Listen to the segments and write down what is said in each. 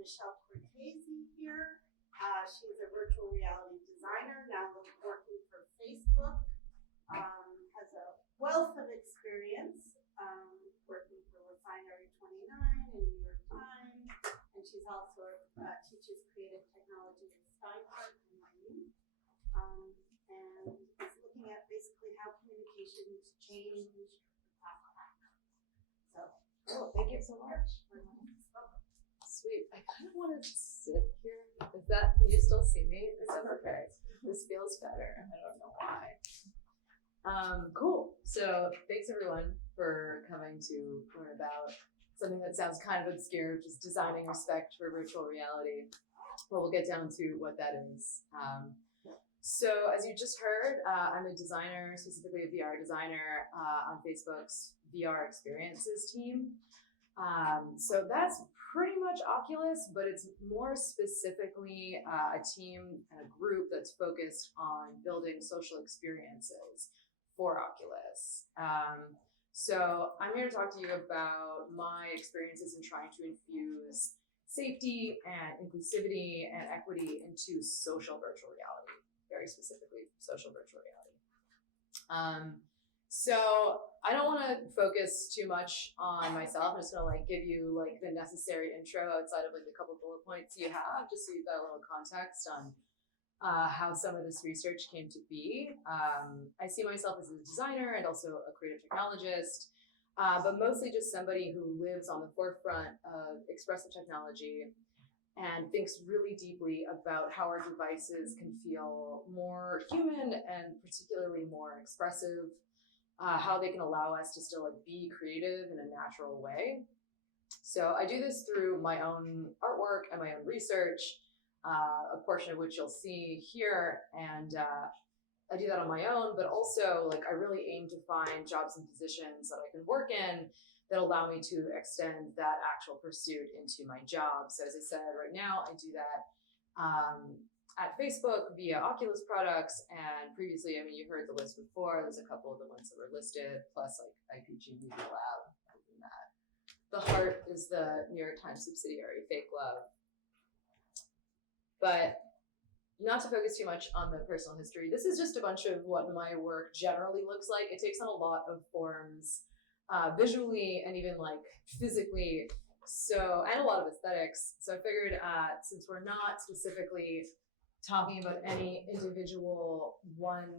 Michelle Cortese here. She's a virtual reality designer, now working for Facebook. Has a wealth of experience working for Refinery 29 and New York Times, and she's also teaches creative technology at Steinhardt and Miami, and is looking at basically how communications change the past. So, thank you so much. Sweet. I kind of want to sit here. Is that, can you still see me? Is that okay? This feels better. I don't know why. Cool. So thanks everyone for coming to learn about something that sounds kind of obscure, which is designing respect for virtual reality. Well, we'll get down to what that is. So as you just heard, I'm a designer, specifically a VR designer on Facebook's VR experiences team. So that's pretty much Oculus, but it's more specifically a team and a group that's focused on building social experiences for Oculus. So I'm here to talk to you about my experiences in trying to infuse safety and inclusivity and equity into social virtual reality, very specifically social virtual reality. So I don't want to focus too much on myself. I'm just gonna give you the necessary intro outside of the couple bullet points you have, just so you've got a little context on how some of this research came to be. I see myself as a designer and also a creative technologist, but mostly just somebody who lives on the forefront of expressive technology and thinks really deeply about how our devices can feel more human and particularly more expressive. How they can allow us to still be creative in a natural way. So I do this through my own artwork and my own research, a portion of which you'll see here, and I do that on my own, but also I really aim to find jobs and positions that I can work in that allow me to extend that actual pursuit into my job. So as I said, right now I do that at Facebook via Oculus products, and previously, I mean, you heard the list before, there's a couple of the ones that were listed, plus IPG Media Lab. The Heart is the New York Times subsidiary, Fake Love. But not to focus too much on the personal history, this is just a bunch of what my work generally looks like. It takes on a lot of forms, visually and even physically, so, and a lot of aesthetics. So I figured since we're not specifically talking about any individual one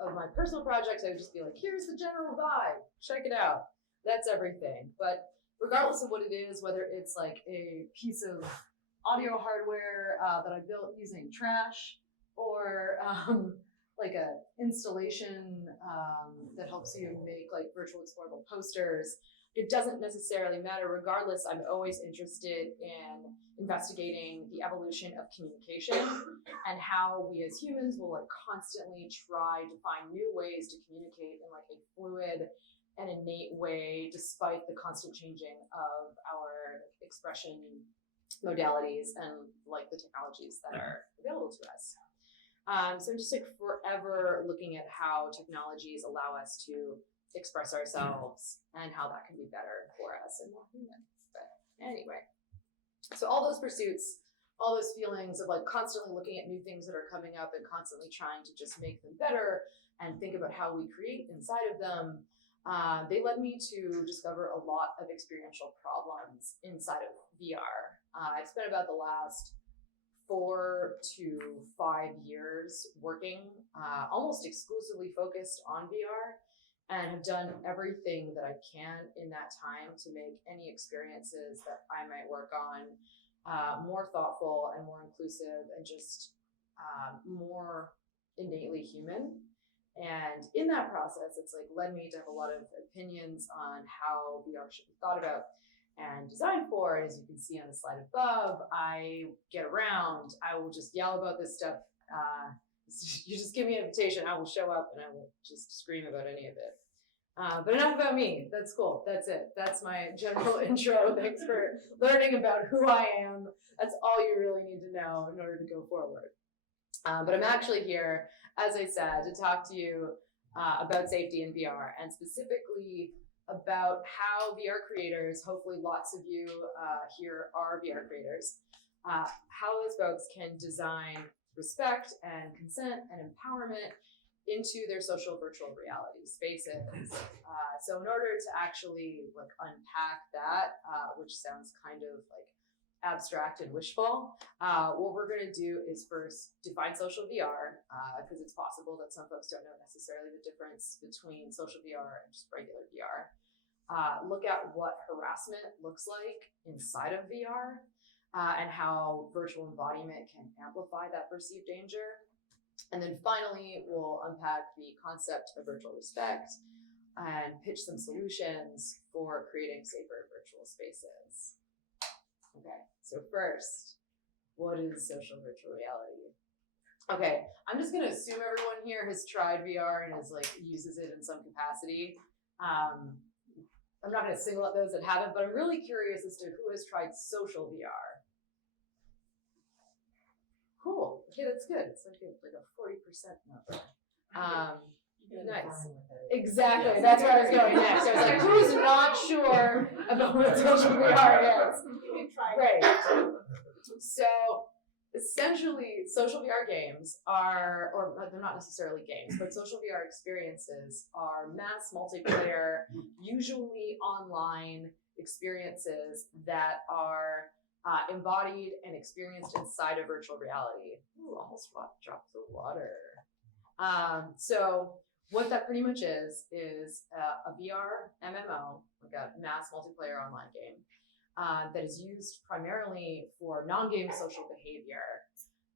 of my personal projects, I would just be here's the general vibe, check it out. That's everything. But regardless of what it is, whether it's a piece of audio hardware that I built using trash, or a installation that helps you make virtual explorable posters, it doesn't necessarily matter. Regardless, I'm always interested in investigating the evolution of communication and how we as humans will constantly try to find new ways to communicate in a fluid and innate way, despite the constant changing of our expression modalities and the technologies that are available to us. So I'm just forever looking at how technologies allow us to express ourselves and how that can be better for us and more human. But anyway, so all those pursuits, all those feelings of constantly looking at new things that are coming up and constantly trying to just make them better and think about how we create inside of them, they led me to discover a lot of experiential problems inside of VR. I've spent about the last 4 to 5 years working almost exclusively focused on VR, and have done everything that I can in that time to make any experiences that I might work on more thoughtful and more inclusive and just more innately human. And in that process, it's led me to have a lot of opinions on how VR should be thought about and designed for. And as you can see on the slide above, I get around, I will just yell about this stuff. You just give me an invitation, I will show up and I will just scream about any of it. But enough about me. That's cool. That's it. That's my general intro. Thanks for learning about who I am. That's all you really need to know in order to go forward. But I'm actually here, as I said, to talk to you about safety in VR, and specifically about how VR creators, hopefully lots of you here are VR creators, how those folks can design respect and consent and empowerment into their social virtual reality spaces. So in order to actually like unpack that, which sounds kind of like abstract and wishful, what we're going to do is first define social VR, because it's possible that some folks don't know necessarily the difference between social VR and just regular VR. Look at what harassment looks like inside of VR, and how virtual embodiment can amplify that perceived danger. And then finally, we'll unpack the concept of virtual respect and pitch some solutions for creating safer virtual spaces. Okay, so first, what is social virtual reality? Okay, I'm just gonna assume everyone here has tried VR and is like uses it in some capacity. I'm not gonna single out those that haven't, but I'm really curious as to who has tried social VR. Cool. Okay, that's good. It's like a 40% number. Nice. Exactly. Yes. That's where I was going next. I was like, who's not sure about what social VR is? Great. So essentially, social VR games are, or they're not necessarily games, but social VR experiences are mass multiplayer, usually online experiences that are embodied and experienced inside of virtual reality. Ooh, almost dropped the water. So what that pretty much is a VR MMO, like a mass multiplayer online game, that is used primarily for non-game social behavior.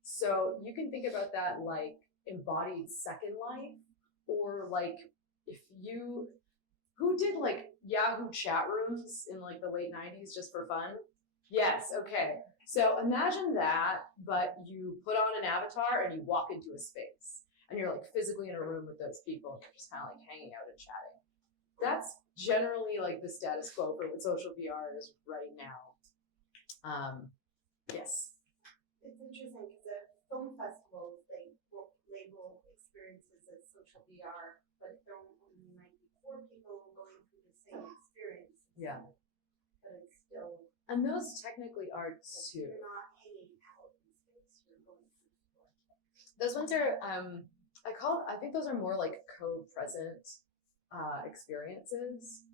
So you can think about that like embodied Second Life, or like if you, who did like Yahoo chat rooms in like the late 90s just for fun? Yes, okay. So imagine that, but you put on an avatar and you walk into a space and you're like physically in a room with those people and you're just kind of like hanging out and chatting. That's generally like the status quo for what social VR is right now. Yes. It's interesting because at film festivals, they will label experiences as social VR, but there only might be 4 people going through the same experience. Yeah. But it's still. And those technically are too. You're not hanging out in space, you're going through the floor. Those ones are, I think those are more like co-present experiences.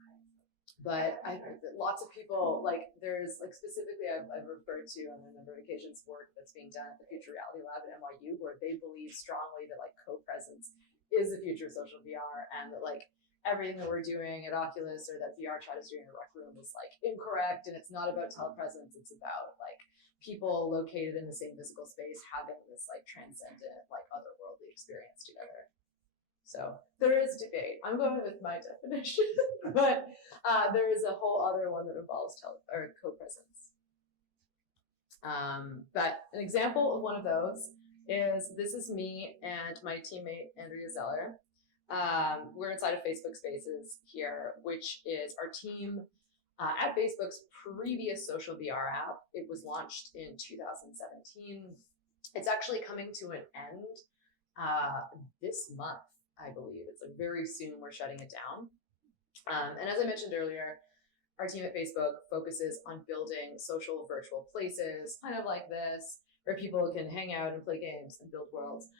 But I think that lots of people, like there's like specifically I've referred to on a number of occasions work that's being done at the Future Reality Lab at NYU, where they believe strongly that like co-presence is the future of social VR, and that like everything that we're doing at Oculus or that VR chat is doing in a rec room is like incorrect, and it's not about telepresence, it's about like people located in the same physical space having this like transcendent, like otherworldly experience together. So there is debate. I'm going with my definition, but there is a whole other one that involves co-presence. But an example of one of those is, this is me and my teammate, Andrea Zeller. We're inside of Facebook Spaces here, which is our team at Facebook's previous social VR app. It was launched in 2017. It's actually coming to an end this month, I believe. It's like very soon we're shutting it down. And as I mentioned earlier, our team at Facebook focuses on building social virtual places, kind of like this, where people can hang out and play games and build worlds.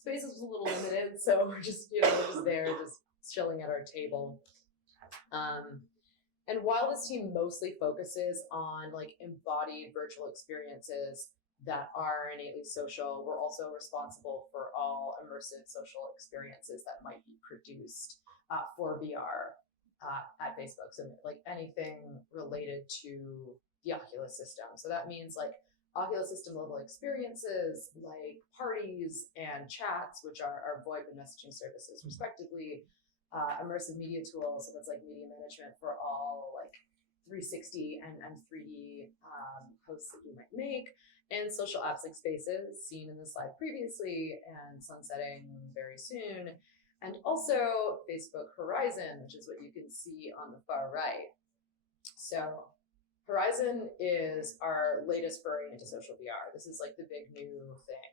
Spaces was a little limited, so we're just, we're just there, just chilling at our table. And while this team mostly focuses on like embodied virtual experiences that are innately social, we're also responsible for all immersive social experiences that might be produced for VR at Facebook. So like anything related to the Oculus system. So that means like Oculus system level experiences like parties and chats, which are our VoIP and messaging services respectively, immersive media tools, so that's like media management for all like 360 and 3D posts that you might make, and social apps like Spaces, seen in the slide previously, and sunsetting very soon, and also Facebook Horizon, which is what you can see on the far right. So Horizon is our latest foray into social VR. This is like the big new thing.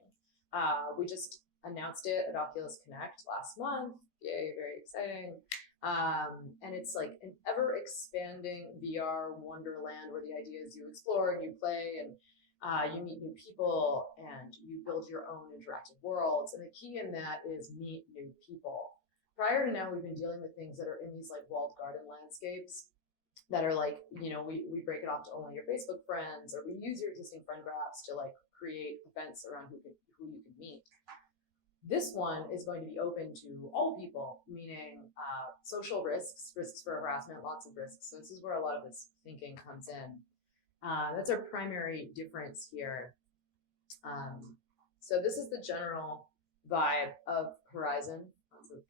We just announced it at Oculus Connect last month. Yay, very exciting. And it's like an ever expanding VR wonderland where the idea is you explore and you play and you meet new people and you build your own interactive worlds. And the key in that is meet new people. Prior to now, we've been dealing with things that are in these like walled garden landscapes that are like, you know, we break it off to only your Facebook friends, or we use your existing friend graphs to like create events around who you can meet. This one is going to be open to all people, meaning social risks for harassment, lots of risks. So this is where a lot of this thinking comes in. That's our primary difference here. So this is the general vibe of Horizon. Lots of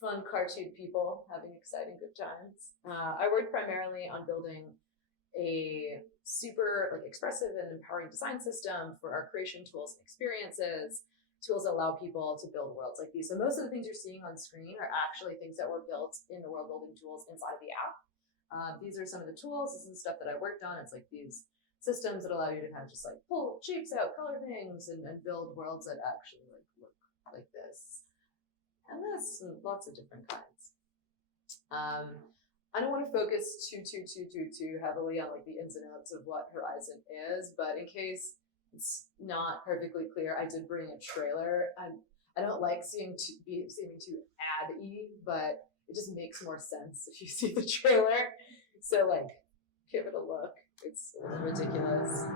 fun cartoon people having exciting good times. I work primarily on building a super like expressive and empowering design system for our creation tools and experiences, tools that allow people to build worlds like these. So most of the things you're seeing on screen are actually things that were built in the world building tools inside of the app. These are some of the tools. This is stuff that I worked on. It's like these systems that allow you to kind of just like pull shapes out, color things, and build worlds that actually like look like this. And this, and lots of different kinds. I don't want to focus too heavily on like the ins and outs of what Horizon is, but in case it's not perfectly clear, I did bring a trailer. I don't like seeming too ad-y, but it just makes more sense if you see the trailer. So like, give it a look. It's a little ridiculous.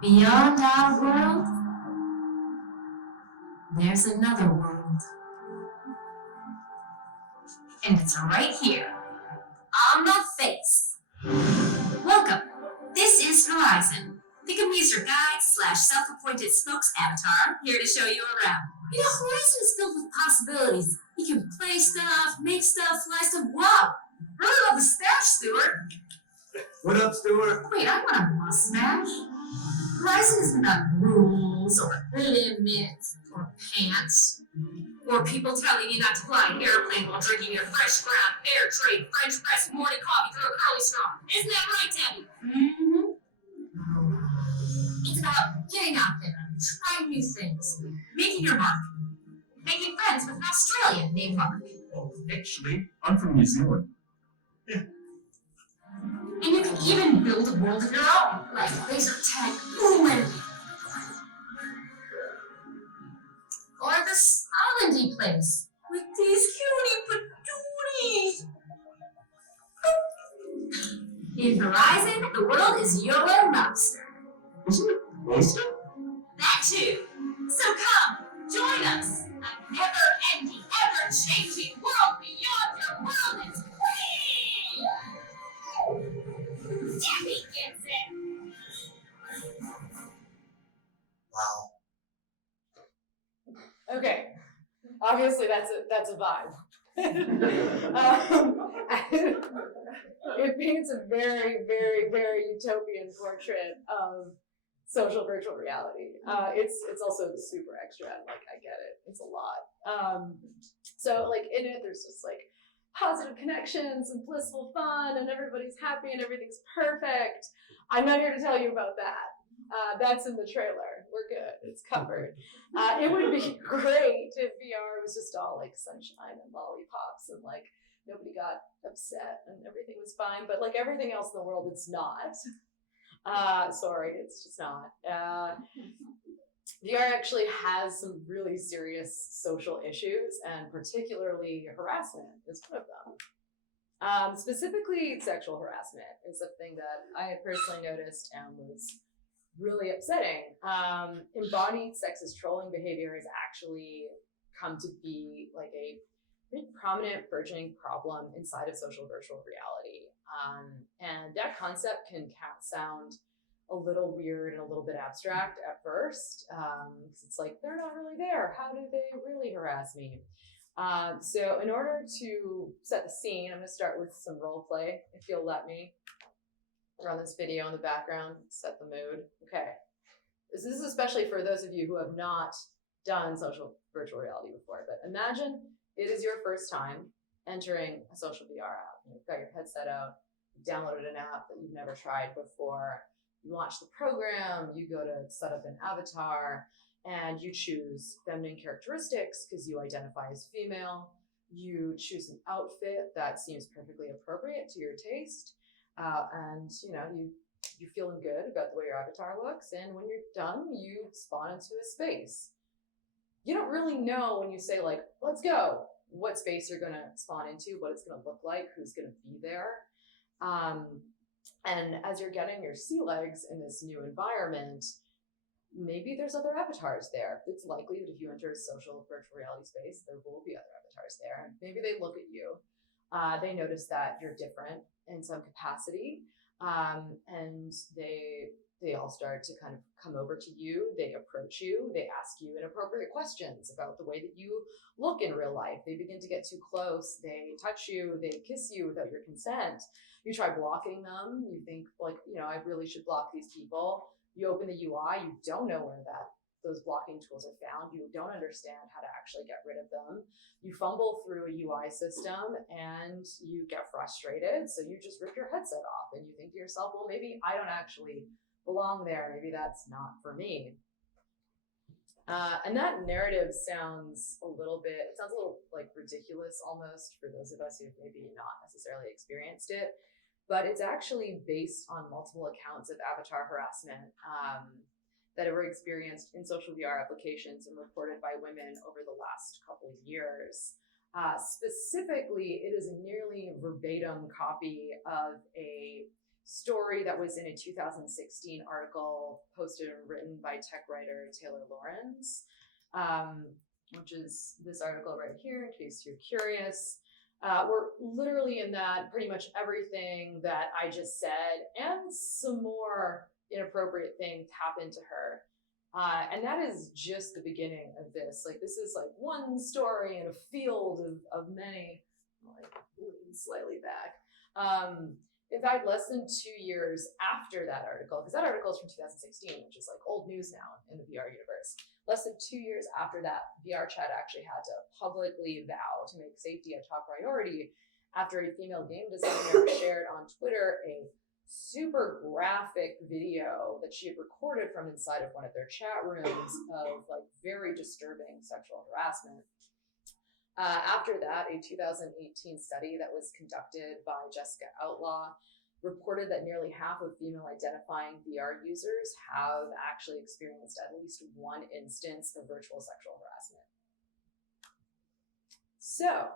Beyond our world, there's another world. And it's right here, on my face. Welcome. This is Horizon, the commuter guide / self-appointed spokes avatar, here to show you around. You know, Horizon is filled with possibilities. You can play stuff, make stuff, fly stuff. Wow! Really love the stash, Stuart. What up, Stuart? Wait, I want a mustache. Horizon isn't about rules or limits or pants or people telling you not to fly an airplane while drinking your fresh ground, fair trade, French press morning coffee through a curly straw. Isn't that right, Debbie? Mm-hmm. It's about getting out there, trying new things, making your mark, making friends with an Australian named Mark. Oh, actually, I'm from New Zealand. And you can even build a world of your own, like laser tag, boom, or this islandy place with these cutie patooties. In Horizon, the world is your lobster. Isn't it oyster? That too. So come, join us. A never-ending, ever-changing world beyond your wildest dreams. Debbie gets it. Wow. Okay, obviously that's a vibe. It paints a very, very, very utopian portrait of social virtual reality. It's also super extra, and like I get it, it's a lot. So like in it, there's just like positive connections and blissful fun, and everybody's happy and everything's perfect. I'm not here to tell you about that. That's in the trailer. We're good. It's covered. It would be great if VR was just all like sunshine and lollipops and like nobody got upset and everything was fine. But like everything else in the world, it's not. Sorry, it's just not. VR actually has some really serious social issues, and particularly harassment is one of them. Specifically, sexual harassment is something that I personally noticed and was really upsetting. Embodied sexist trolling behavior has actually come to be like a pretty prominent burgeoning problem inside of social virtual reality. And that concept can sound a little weird and a little bit abstract at first, because it's like, they're not really there. How do they really harass me? So in order to set the scene, I'm gonna start with some role play, if you'll let me. Run this video in the background, set the mood. Okay. This is especially for those of you who have not done social virtual reality before, but imagine it is your first time entering a social VR app. You've got your headset out, you downloaded an app that you've never tried before, you launch the program, you go to set up an avatar, and you choose feminine characteristics because you identify as female. You choose an outfit that seems perfectly appropriate to your taste, and you're feeling good about the way your avatar looks. And when you're done, you spawn into a space. You don't really know when you say like, let's go, what space you're gonna spawn into, what it's gonna look like, who's gonna be there. And as you're getting your sea legs in this new environment, maybe there's other avatars there. It's likely that if you enter a social virtual reality space, there will be other avatars there. Maybe they look at you, they notice that you're different in some capacity, and they all start to kind of come over to you. They approach you. They ask you inappropriate questions about the way that you look in real life. They begin to get too close. They touch you. They kiss you without your consent. You try blocking them. You think like, I really should block these people. You open the UI. You don't know where those blocking tools are found. You don't understand how to actually get rid of them. You fumble through a UI system and you get frustrated. So you just rip your headset off and you think to yourself, well, maybe I don't actually belong there. Maybe that's not for me. And that narrative sounds a little like ridiculous almost for those of us who've maybe not necessarily experienced it, but it's actually based on multiple accounts of avatar harassment that were experienced in social VR applications and reported by women over the last couple of years. Specifically, it is a nearly verbatim copy of a story that was in a 2016 article posted and written by tech writer Taylor Lorenz, which is this article right here, in case you're curious. We're literally in that pretty much everything that I just said and some more inappropriate things happened to her. And that is just the beginning of this. Like, this is like one story in a field of many. Like, lean slightly back. In fact, less than 2 years after that article, because that article is from 2016, which is like old news now in the VR universe. Less than 2 years after that, VR Chat actually had to publicly vow to make safety a top priority after a female game designer shared on Twitter a super graphic video that she had recorded from inside of one of their chat rooms of like very disturbing sexual harassment. After that, a 2018 study that was conducted by Jessica Outlaw reported that nearly half of female identifying VR users have actually experienced at least one instance of virtual sexual harassment. So,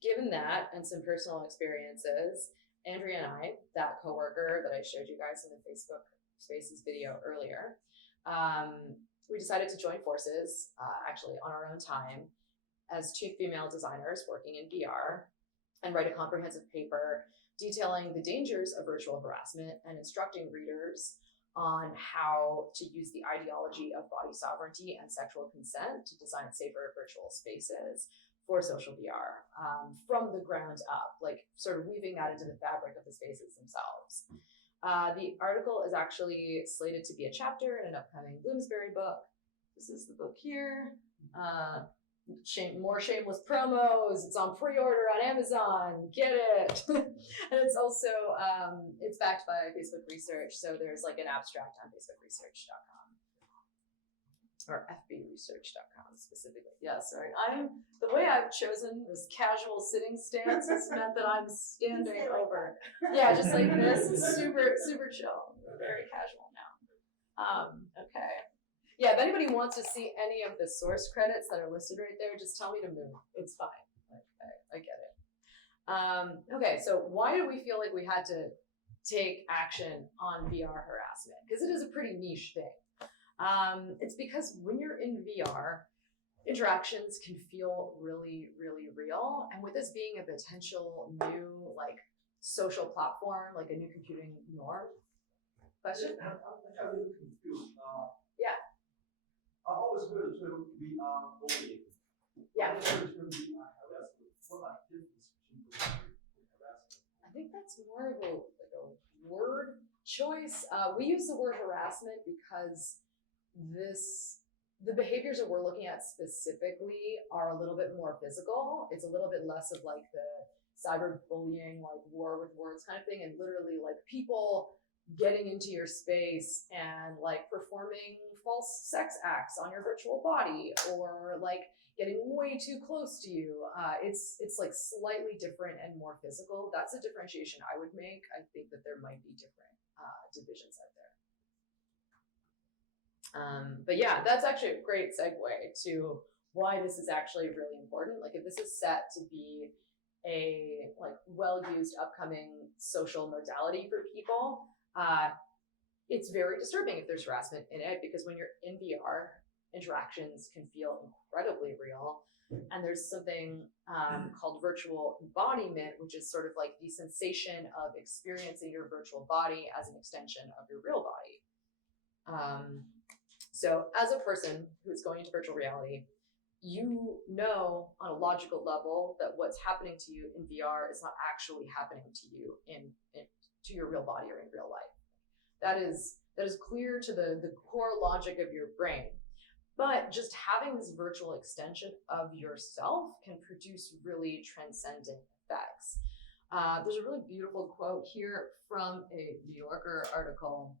given that and some personal experiences, Andrea and I, that coworker that I showed you guys in the Facebook Spaces video earlier, we decided to join forces, actually on our own time, as two female designers working in VR, and write a comprehensive paper detailing the dangers of virtual harassment and instructing readers on how to use the ideology of body sovereignty and sexual consent to design safer virtual spaces for social VR from the ground up, like sort of weaving that into the fabric of the spaces themselves. The article is actually slated to be a chapter in an upcoming Bloomsbury book. This is the book here. More shameless promos. It's on pre-order on Amazon. Get it. And it's also it's backed by Facebook Research, so there's like an abstract on facebookresearch.com or fbresearch.com specifically. Yeah, sorry. The way I've chosen this casual sitting stance has meant that I'm standing over. Yeah, just like this, super chill, very casual now. Okay. Yeah, if anybody wants to see any of the source credits that are listed right there, just tell me to move. It's fine. Okay, I get it. Okay, so why do we feel like we had to take action on VR harassment? Because it is a pretty niche thing. It's because when you're in VR, interactions can feel really, really real. And with this being a potential new like social platform, like a new computing norm. Question? I'm a little confused. Yeah. I always heard the term VR bullying. Yeah. I always heard VR harassment. What are the difference between bullying and harassment? I think that's more of a word choice. We use the word harassment because the behaviors that we're looking at specifically are a little bit more physical. It's a little bit less of like the cyberbullying, like war with words kind of thing, and literally like people getting into your space and like performing false sex acts on your virtual body, or like getting way too close to you. It's like slightly different and more physical. That's a differentiation I would make. I think that there might be different divisions out there. But yeah, that's actually a great segue to why this is actually really important. Like if this is set to be a like well-used upcoming social modality for people, it's very disturbing if there's harassment in it, because when you're in VR, interactions can feel incredibly real. And there's something called virtual embodiment, which is sort of like the sensation of experiencing your virtual body as an extension of your real body. So as a person who's going into virtual reality, you know on a logical level that what's happening to you in VR is not actually happening to you to your real body or in real life. That is clear to the core logic of your brain. But just having this virtual extension of yourself can produce really transcendent effects. There's a really beautiful quote here from a New Yorker article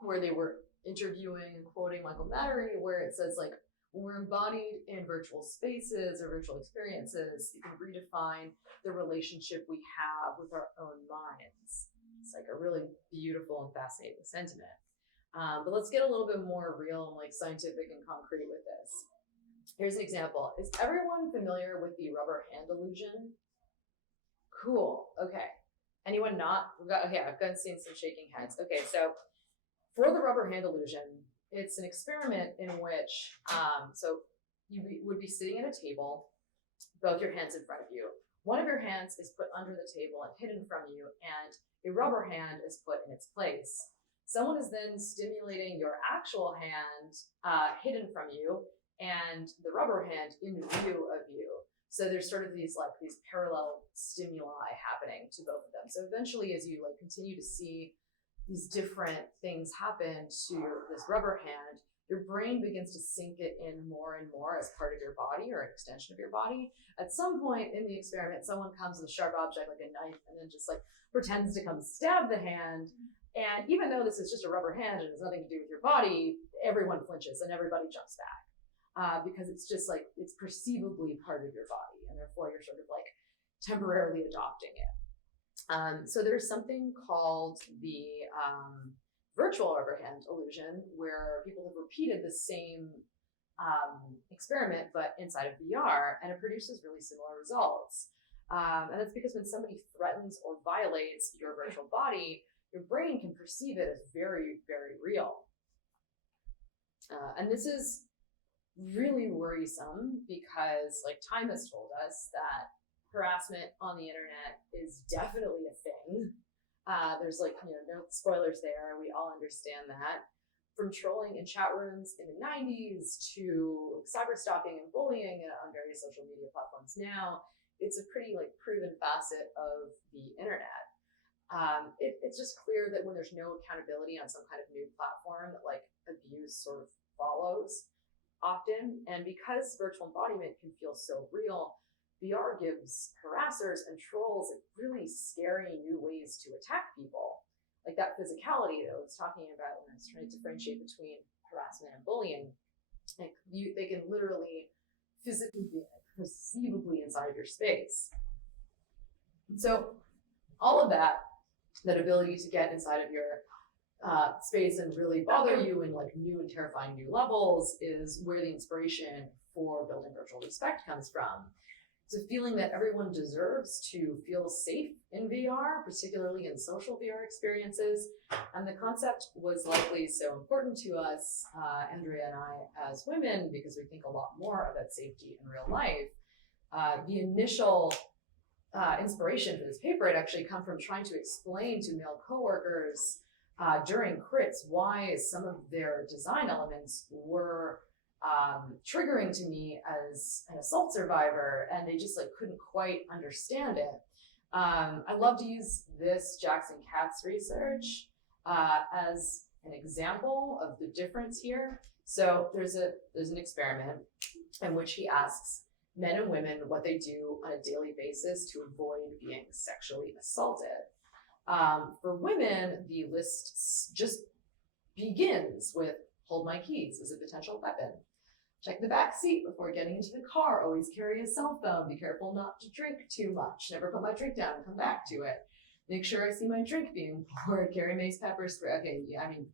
where they were interviewing and quoting Michael Mattery, where it says like, when we're embodied in virtual spaces or virtual experiences, you can redefine the relationship we have with our own minds. It's like a really beautiful and fascinating sentiment. But let's get a little bit more real and like scientific and concrete with this. Here's an example. Is everyone familiar with the rubber hand illusion? Cool. Okay. Anyone not? I've seen some shaking heads. Okay, so for the rubber hand illusion, it's an experiment in which, so you would be sitting at a table, both your hands in front of you. One of your hands is put under the table and hidden from you, and a rubber hand is put in its place. Someone is then stimulating your actual hand hidden from you and the rubber hand in view of you. So there's sort of these parallel stimuli happening to both of them. So eventually, as you like continue to see these different things happen to this rubber hand, your brain begins to sink it in more and more as part of your body or an extension of your body. At some point in the experiment, someone comes with a sharp object like a knife and then just like pretends to come stab the hand. And even though this is just a rubber hand and has nothing to do with your body, everyone flinches and everybody jumps back because it's just like, it's perceivably part of your body, and therefore you're sort of like temporarily adopting it. So there's something called the virtual rubber hand illusion, where people have repeated the same experiment but inside of VR, and it produces really similar results. And that's because when somebody threatens or violates your virtual body, your brain can perceive it as very, very real. And this is really worrisome because like time has told us that harassment on the internet is definitely a thing. There's like, no spoilers there. We all understand that. From trolling in chat rooms in the 90s to cyber stalking and bullying on various social media platforms now, it's a pretty like proven facet of the internet. It's just clear that when there's no accountability on some kind of new platform, like abuse sort of follows often. And because virtual embodiment can feel so real, VR gives harassers and trolls like really scary new ways to attack people. Like that physicality that I was talking about when I was trying to differentiate between harassment and bullying. Like they can literally physically be perceivably inside of your space. So all of that ability to get inside of your space and really bother you in like new and terrifying new levels is where the inspiration for building virtual respect comes from. It's a feeling that everyone deserves to feel safe in VR, particularly in social VR experiences. And the concept was likely so important to us, Andrea and I, as women, because we think a lot more about safety in real life. The initial inspiration for this paper had actually come from trying to explain to male coworkers during crits why some of their design elements were triggering to me as an assault survivor, and they just like couldn't quite understand it. I love to use this Jackson Katz research as an example of the difference here. So there's an experiment in which he asks men and women what they do on a daily basis to avoid being sexually assaulted. For women, the list just begins with hold my keys as a potential weapon. Check the back seat before getting into the car. Always carry a cell phone. Be careful not to drink too much. Never put my drink down and come back to it. Make sure I see my drink being poured. Carry mace, pepper spray. Okay, yeah, I mean,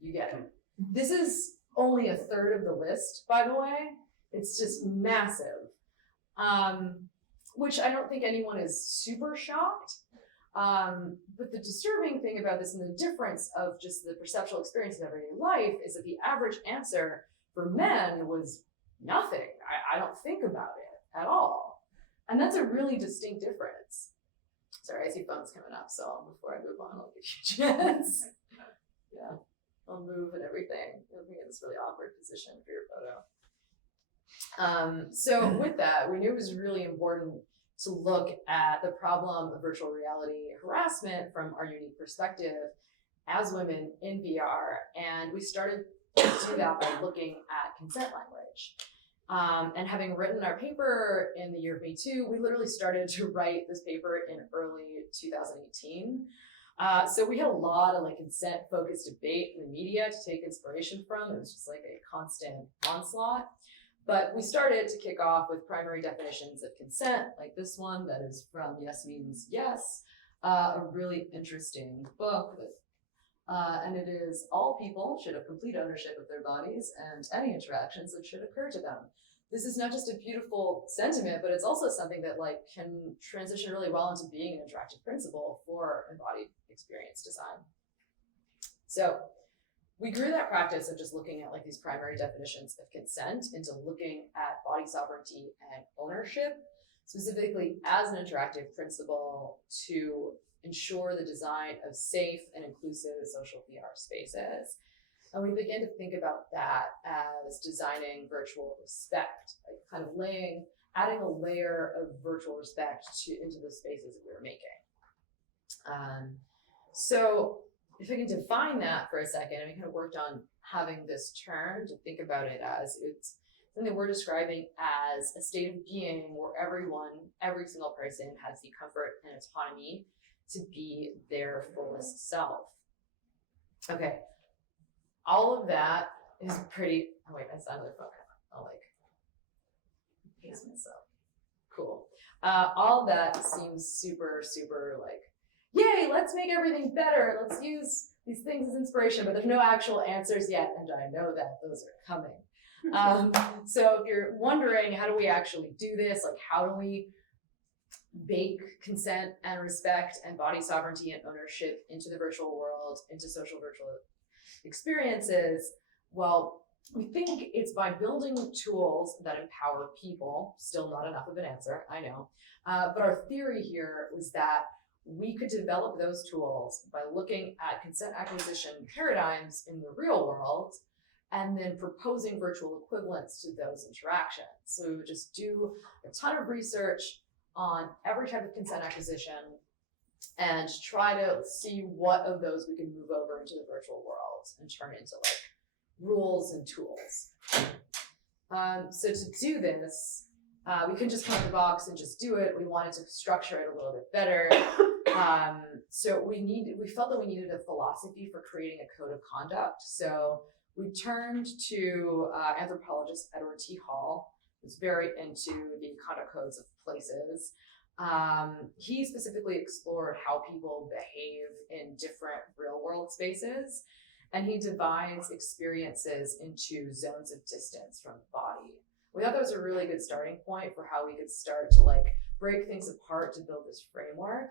you get it. This is only a third of the list, by the way. It's just massive. Which I don't think anyone is super shocked. But the disturbing thing about this and the difference of just the perceptual experience of everyday life is that the average answer for men was nothing. I don't think about it at all. And that's a really distinct difference. Sorry, I see phones coming up, so before I move on, I'll give you a chance. Yeah, I'll move and everything. You'll be in this really awkward position for your photo. So with that, we knew it was really important to look at the problem of virtual reality harassment from our unique perspective as women in VR. And we started to do that by looking at consent language. And having written our paper in the year of METOO, we literally started to write this paper in early 2018. So we had a lot of like consent focused debate in the media to take inspiration from. It was just like a constant onslaught. But we started to kick off with primary definitions of consent, like this one that is from Yes Means Yes, a really interesting book. And it is all people should have complete ownership of their bodies and any interactions that should occur to them. This is not just a beautiful sentiment, but it's also something that like can transition really well into being an attractive principle for embodied experience design. So we grew that practice of just looking at like these primary definitions of consent into looking at body sovereignty and ownership, specifically as an interactive principle to ensure the design of safe and inclusive social VR spaces. And we begin to think about that as designing virtual respect, like kind of adding a layer of virtual respect into the spaces that we were making. So if I can define that for a second, and we kind of worked on having this term to think about it as it's something that we're describing as a state of being where every single person has the comfort and autonomy to be their fullest self. Okay, all of that is pretty, oh wait, I saw another phone. I'll like pace myself. Cool. All of that seems super, super like, yay, let's make everything better. Let's use these things as inspiration, but there's no actual answers yet, and I know that those are coming. So if you're wondering, how do we actually do this? Like, how do we bake consent and respect and body sovereignty and ownership into the virtual world, into social virtual experiences? Well, we think it's by building tools that empower people. Still not enough of an answer, I know. But our theory here was that we could develop those tools by looking at consent acquisition paradigms in the real world and then proposing virtual equivalents to those interactions. So we would just do a ton of research on every type of consent acquisition and try to see what of those we can move over into the virtual world and turn into like rules and tools. So to do this, we couldn't just come out of the box and just do it. We wanted to structure it a little bit better. So we felt that we needed a philosophy for creating a code of conduct. So we turned to anthropologist Edward T. Hall, who's very into the conduct codes of places. He specifically explored how people behave in different real world spaces, and he divides experiences into zones of distance from the body. We thought that was a really good starting point for how we could start to like break things apart to build this framework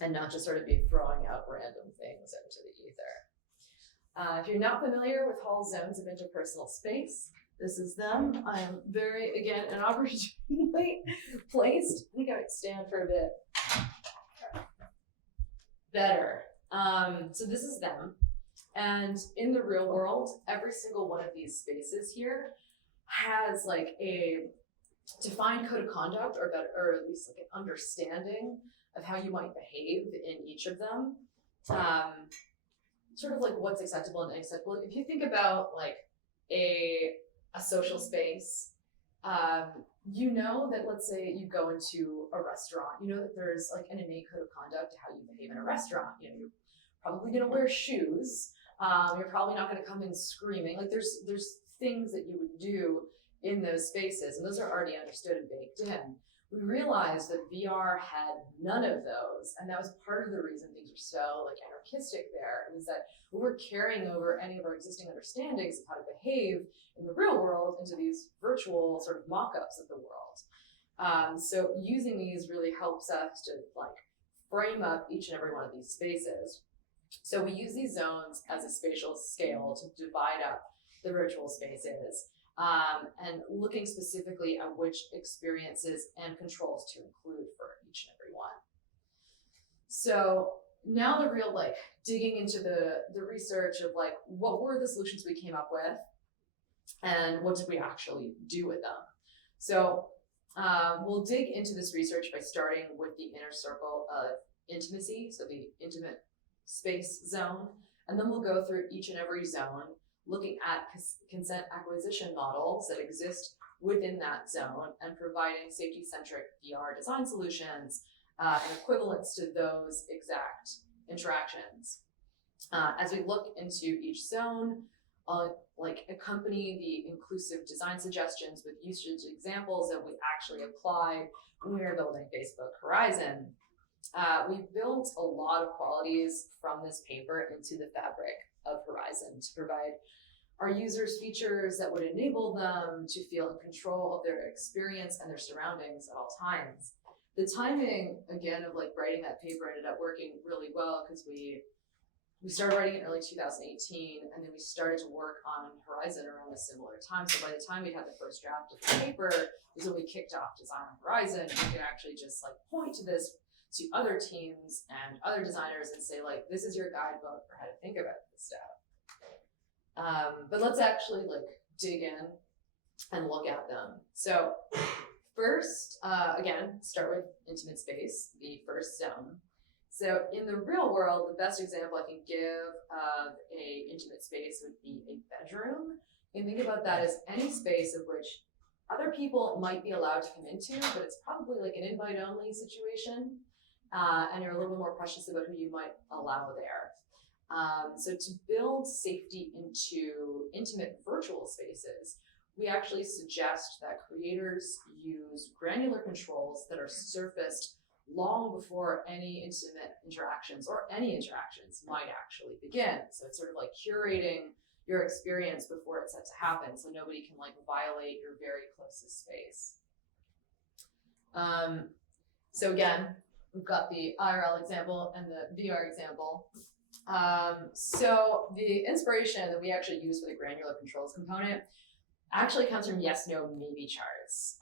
and not just sort of be throwing out random things into the ether. If you're not familiar with Hall's zones of interpersonal space, this is them. I am very, again, inopportunely placed. I think I would stand for a bit better. So this is them. And in the real world, every single one of these spaces here has like a defined code of conduct or at least like an understanding of how you might behave in each of them. Sort of like what's acceptable and unacceptable. If you think about like a social space, you know that, let's say you go into a restaurant, you know that there's like an innate code of conduct to how you behave in a restaurant. You know, you're probably gonna wear shoes. You're probably not gonna come in screaming. Like there's things that you would do in those spaces, and those are already understood and baked in. We realized that VR had none of those, and that was part of the reason things were so like anarchistic there. It was that we were carrying over any of our existing understandings of how to behave in the real world into these virtual sort of mock-ups of the world. So using these really helps us to like frame up each and every one of these spaces. So we use these zones as a spatial scale to divide up the virtual spaces, and looking specifically at which experiences and controls to include for each and every one. So now the real like digging into the research of like what were the solutions we came up with and what did we actually do with them. So we'll dig into this research by starting with the inner circle of intimacy, so the intimate space zone, and then we'll go through each and every zone looking at consent acquisition models that exist within that zone and providing safety-centric VR design solutions and equivalents to those exact interactions. As we look into each zone, like accompany the inclusive design suggestions with usage examples that we actually applied when we were building Facebook Horizon. We built a lot of qualities from this paper into the fabric of Horizon to provide our users features that would enable them to feel in control of their experience and their surroundings at all times. The timing, again, of like writing that paper ended up working really well because we started writing in early 2018, and then we started to work on Horizon around a similar time. So by the time we had the first draft of the paper, is when we kicked off design on Horizon. We could actually just like point to this to other teams and other designers and say like, this is your guidebook for how to think about this stuff. But let's actually like dig in and look at them. So first, again, start with intimate space, the first zone. So in the real world, the best example I can give of a intimate space would be a bedroom. You can think about that as any space of which other people might be allowed to come into, but it's probably like an invite-only situation, and you're a little bit more precious about who you might allow there. So to build safety into intimate virtual spaces, we actually suggest that creators use granular controls that are surfaced long before any intimate interactions or any interactions might actually begin. So it's sort of like curating your experience before it's set to happen, so nobody can like violate your very closest space. So again, we've got the IRL example and the VR example. So the inspiration that we actually use for the granular controls component actually comes from yes, no, maybe charts,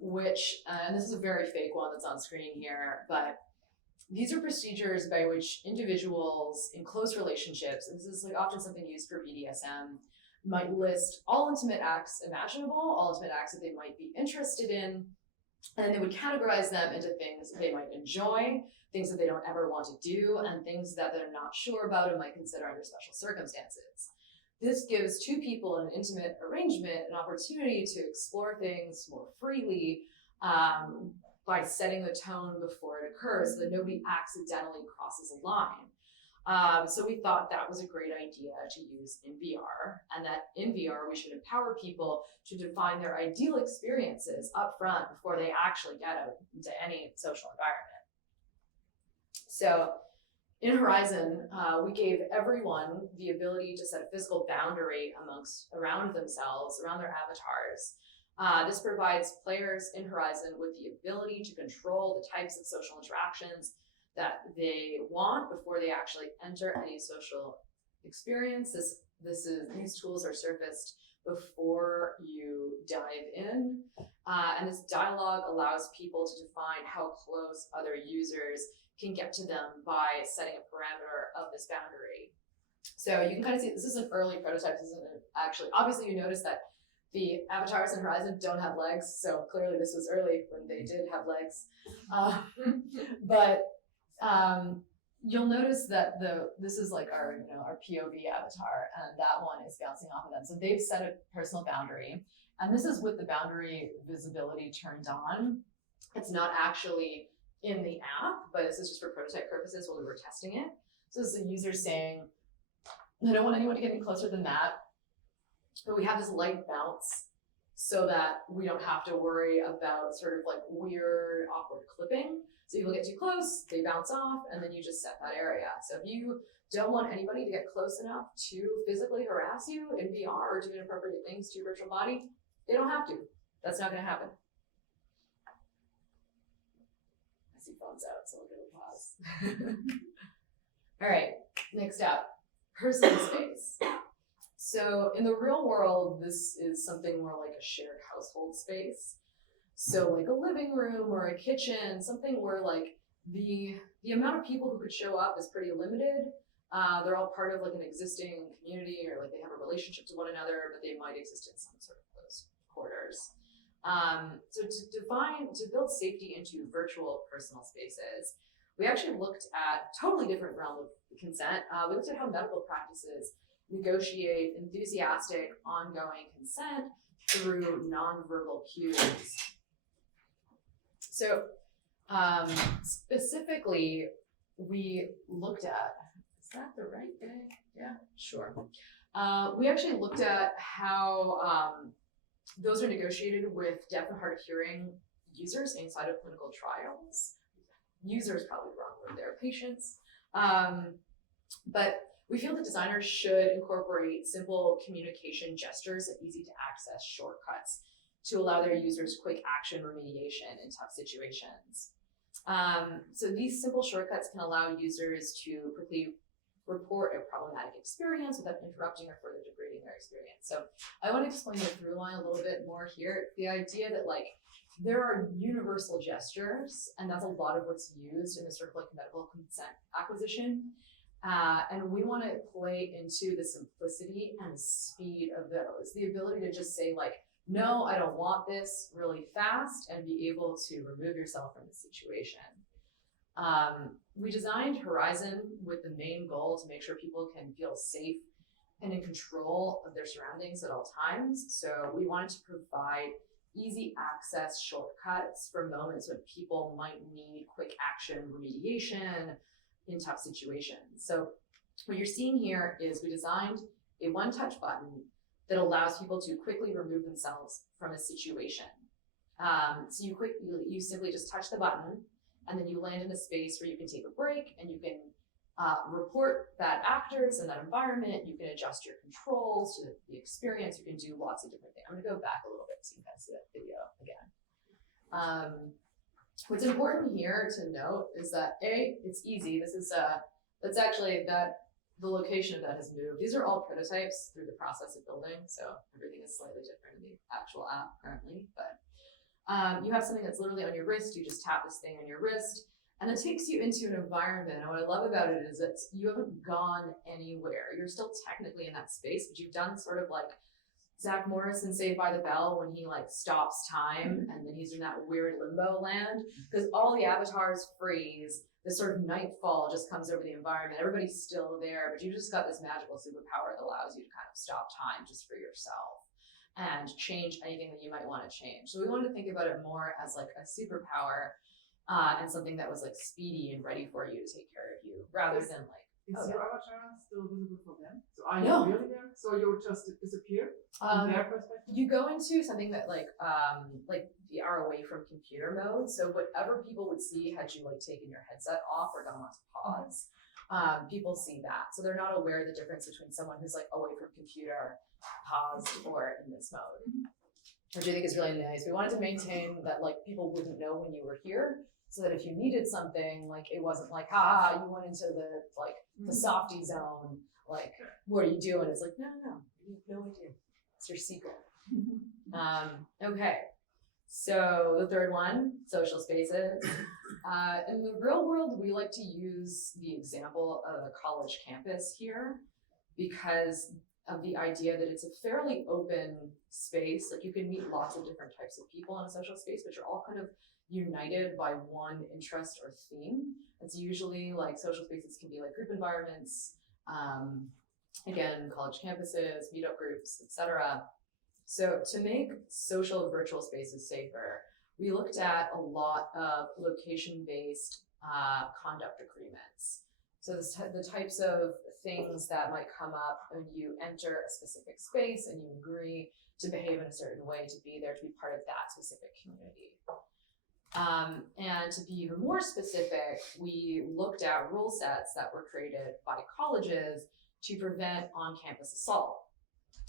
which, and this is a very fake one that's on screen here, but these are procedures by which individuals in close relationships, and this is like often something used for BDSM, might list all intimate acts imaginable, all intimate acts that they might be interested in, and they would categorize them into things they might enjoy, things that they don't ever want to do, and things that they're not sure about and might consider under special circumstances. This gives two people in an intimate arrangement an opportunity to explore things more freely by setting the tone before it occurs so that nobody accidentally crosses a line. So we thought that was a great idea to use in VR, and that in VR we should empower people to define their ideal experiences up front before they actually get out into any social environment. So in Horizon, we gave everyone the ability to set a physical boundary around themselves, around their avatars. This provides players in Horizon with the ability to control the types of social interactions that they want before they actually enter any social experience. These tools are surfaced before you dive in, and this dialogue allows people to define how close other users can get to them by setting a parameter of this boundary. So you can kind of see this is an early prototype. This isn't actually, obviously you notice that the avatars in Horizon don't have legs, so clearly this was early when they did have legs. But you'll notice that this is like our POV avatar, and that one is bouncing off of them. So they've set a personal boundary, And this is with the boundary visibility turned on. It's not actually in the app, but this is just for prototype purposes while we were testing it. So this is a user saying, I don't want anyone to get any closer than that, but we have this light bounce so that we don't have to worry about sort of like weird, awkward clipping. So people get too close, they bounce off, and then you just set that area. So if you don't want anybody to get close enough to physically harass you in VR or do inappropriate things to your virtual body, they don't have to. That's not gonna happen. I see phones out, so we'll give a pause. All right, next up, personal space. So in the real world, this is something more like a shared household space. So like a living room or a kitchen, something where like the amount of people who could show up is pretty limited. They're all part of like an existing community, or like they have a relationship to one another, but they might exist in some sort of close quarters. So to build safety into virtual personal spaces, we actually looked at a totally different realm of consent. We looked at how medical practices negotiate enthusiastic, ongoing consent through nonverbal cues. So specifically, we looked at, is that the right thing? Yeah, sure. We actually looked at how those are negotiated with deaf and hard of hearing users inside of clinical trials. Users probably the wrong word there, patients. But we feel that designers should incorporate simple communication gestures and easy to access shortcuts to allow their users quick action remediation in tough situations. So these simple shortcuts can allow users to quickly report a problematic experience without interrupting or further degrading their experience. So I want to explain the through line a little bit more here. The idea that like there are universal gestures, and that's a lot of what's used in this sort of like medical consent acquisition. And we want to play into the simplicity and speed of those. The ability to just say like, no, I don't want this really fast, and be able to remove yourself from the situation. We designed Horizon with the main goal to make sure people can feel safe and in control of their surroundings at all times. So we wanted to provide easy access shortcuts for moments when people might need quick action remediation in tough situations. So what you're seeing here is we designed a one-touch button that allows people to quickly remove themselves from a situation. So you simply just touch the button, and then you land in a space where you can take a break, and you can report bad actors in that environment. You can adjust your controls to the experience. You can do lots of different things. I'm gonna go back a little bit so you can see that video again. What's important here to note is that it's easy. This is that's actually the location of that has moved. These are all prototypes through the process of building, so everything is slightly different in the actual app currently. But you have something that's literally on your wrist. You just tap this thing on your wrist, and it takes you into an environment. And what I love about it is that you haven't gone anywhere. You're still technically in that space, but you've done sort of like Zach Morris in Saved by the Bell when he like stops time and then he's in that weird limbo land because all the avatars freeze. This sort of nightfall just comes over the environment. Everybody's still there, but you just got this magical superpower that allows you to kind of stop time just for yourself and change anything that you might want to change. So we wanted to think about it more as like a superpower and something that was like speedy and ready for you to take care of you rather than like, Is your avatar still visible for them? So are No. you really there? So you would just disappear from their perspective? you go into something that like the are away from computer mode. So whatever people would see had you like taken your headset off or gone on to pause, people see that. So they're not aware of the difference between someone who's like away from computer, paused, or in this mode, which I think is really nice. We wanted to maintain that like people wouldn't know when you were here, so that if you needed something, like it wasn't like, you went into the like the softy zone, like what are you doing? It's like, no, you have no idea. It's your secret. Okay. So the third one, social spaces. In the real world, we like to use the example of a college campus here because of the idea that it's a fairly open space. Like you can meet lots of different types of people in a social space, but you're all kind of united by one interest or theme. It's usually like social spaces can be like group environments, again, college campuses, meetup groups, etc. So to make social virtual spaces safer, we looked at a lot of location-based conduct agreements. So the types of things that might come up when you enter a specific space and you agree to behave in a certain way, to be there, to be part of that specific community. And to be even more specific, we looked at rule sets that were created by colleges to prevent on-campus assault,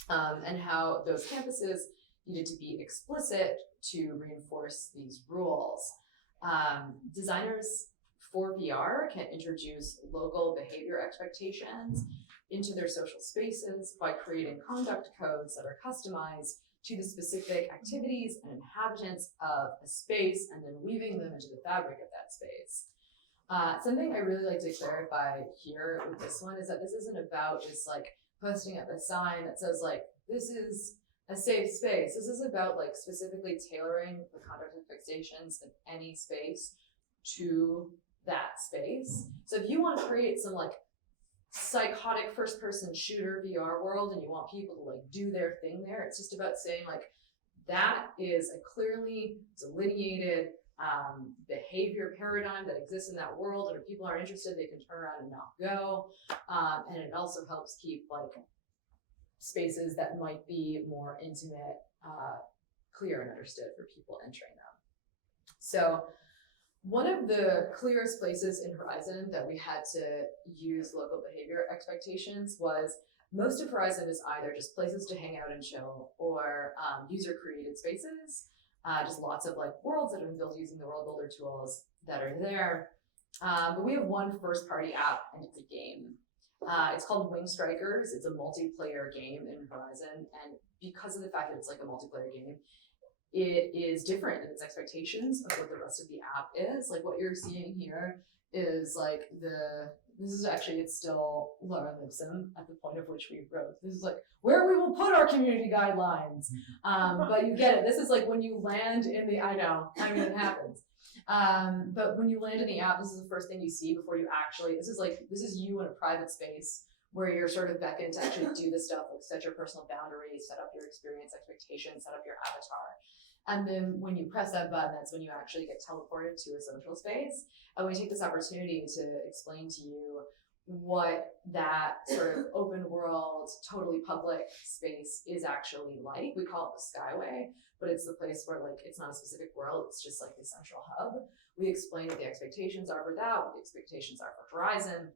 and how those campuses needed to be explicit to reinforce these rules. Designers for VR can introduce local behavior expectations into their social spaces by creating conduct codes that are customized to the specific activities and inhabitants of a space, and then weaving them into the fabric of that space. Something I really like to clarify here with this one is that this isn't about just like posting up a sign that says like, this is a safe space. This is about like specifically tailoring the conduct expectations of any space to that space. So if you want to create some like psychotic first person shooter VR world and you want people to like do their thing there, it's just about saying like, that is a clearly delineated behavior paradigm that exists in that world, and if people aren't interested, they can turn around and not go. And it also helps keep like spaces that might be more intimate, clear and understood for people entering them. So one of the clearest places in Horizon that we had to use local behavior expectations was most of Horizon is either just places to hang out and chill, or user created spaces. Just lots of like worlds that have been built using the world builder tools that are there. But we have one first party app, and it's a game. It's called Wing Strikers. It's a multiplayer game in Horizon. And because of the fact that it's like a multiplayer game, it is different in its expectations of what the rest of the app is. Like what you're seeing here is like it's still lorem ipsum at the point of which we wrote. This is like where we will put our community guidelines. But you get it. This is like when you land in the, it happens. But when you land in the app, this is the first thing you see before you actually, this is you in a private space where you're sort of beckoned to actually do this stuff, like set your personal boundaries, set up your experience expectations, set up your avatar. And then when you press that button, that's when you actually get teleported to a social space. And we take this opportunity to explain to you what that sort of open world, totally public space is actually like. We call it the Skyway, but it's the place where like, it's not a specific world, it's just like the central hub. We explain what the expectations are for that, what the expectations are for Horizon.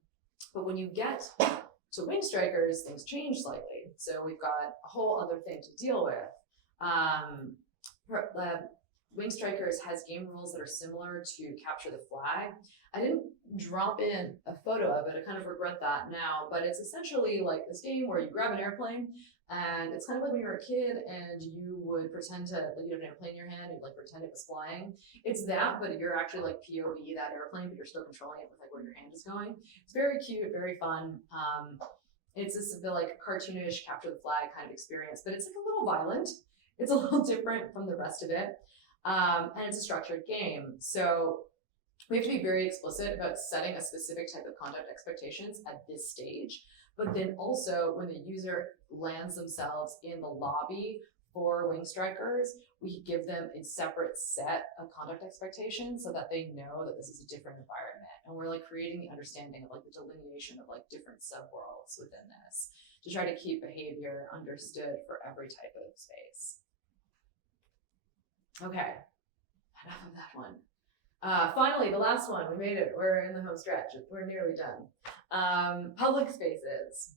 But when you get to Wing Strikers, things change slightly. So we've got a whole other thing to deal with. Wing Strikers has game rules that are similar to Capture the Flag. I didn't drop in a photo of it, I kind of regret that now, but it's essentially like this game where you grab an airplane, and it's kind of like when you were a kid and you would pretend to, like, you have an airplane in your hand and like pretend it was flying. It's that, but you're actually like POV that airplane, but you're still controlling it with like where your hand is going. It's very cute, very fun. It's this like cartoonish Capture the Flag kind of experience, but it's like a little violent. It's a little different from the rest of it. And it's a structured game. So we have to be very explicit about setting a specific type of conduct expectations at this stage. But then also when the user lands themselves in the lobby for Wing Strikers, we give them a separate set of conduct expectations so that they know that this is a different environment. And we're like creating the understanding of like the delineation of like different subworlds within this to try to keep behavior understood for every type of space. Okay, enough of that one. Finally, the last one, we made it. We're in the home stretch. We're nearly done. Public spaces.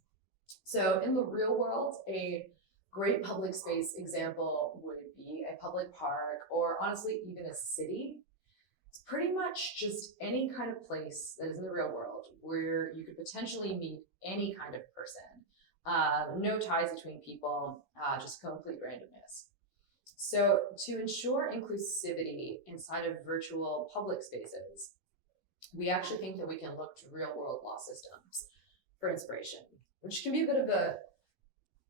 So in the real world, a great public space example would be a public park, or honestly, even a city. It's pretty much just any kind of place that is in the real world where you could potentially meet any kind of person. No ties between people, just complete randomness. So to ensure inclusivity inside of virtual public spaces, we actually think that we can look to real world law systems for inspiration, which can be a bit of a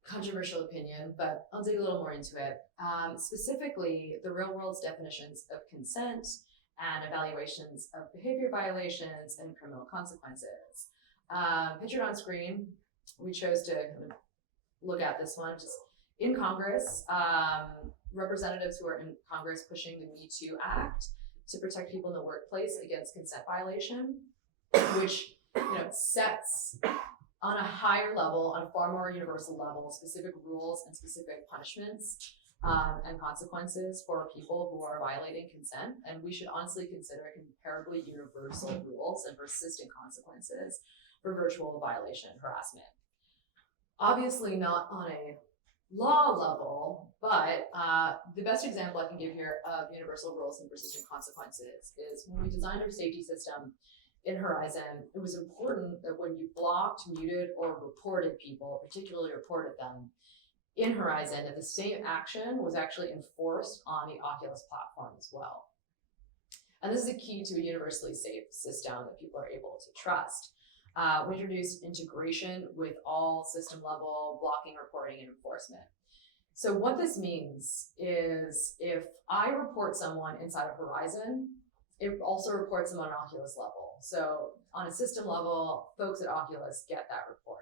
controversial opinion, but I'll dig a little more into it. Specifically, the real world's definitions of consent and evaluations of behavior violations and criminal consequences. Pictured on screen, we chose to look at this one, just in Congress, representatives who are in Congress pushing the METOO Act to protect people in the workplace against consent violation, which sets on a higher level, on a far more universal level, specific rules and specific punishments and consequences for people who are violating consent. And we should honestly consider comparably universal rules and persistent consequences for virtual violation harassment. Obviously not on a law level, but the best example I can give here of universal rules and persistent consequences is when we designed our safety system in Horizon, it was important that when you blocked, muted, or reported people, particularly reported them in Horizon, that the same action was actually enforced on the Oculus platform as well. And this is a key to a universally safe system that people are able to trust. We introduced integration with all system level blocking, reporting, and enforcement. So what this means is if I report someone inside of Horizon, it also reports them on an Oculus level. So on a system level, folks at Oculus get that report.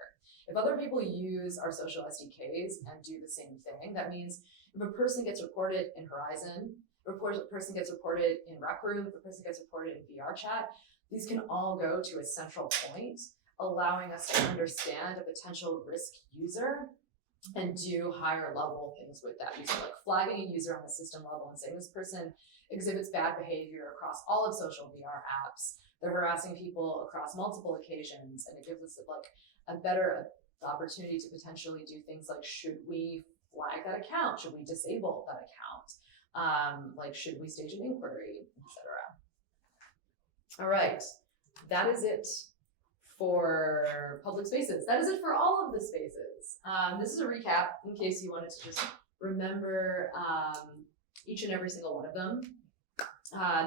If other people use our social SDKs and do the same thing, that means if a person gets reported in Horizon, a person gets reported in Rec Room, if a person gets reported in VR chat, these can all go to a central point, allowing us to understand a potential risk user and do higher level things with that user, like flagging a user on a system level and saying this person exhibits bad behavior across all of social VR apps. They're harassing people across multiple occasions, and it gives us a better opportunity to potentially do things like, should we flag that account? Should we disable that account? Should we stage an inquiry, etc. All right, that is it for public spaces. That is it for all of the spaces. This is a recap in case you wanted to just remember each and every single one of them.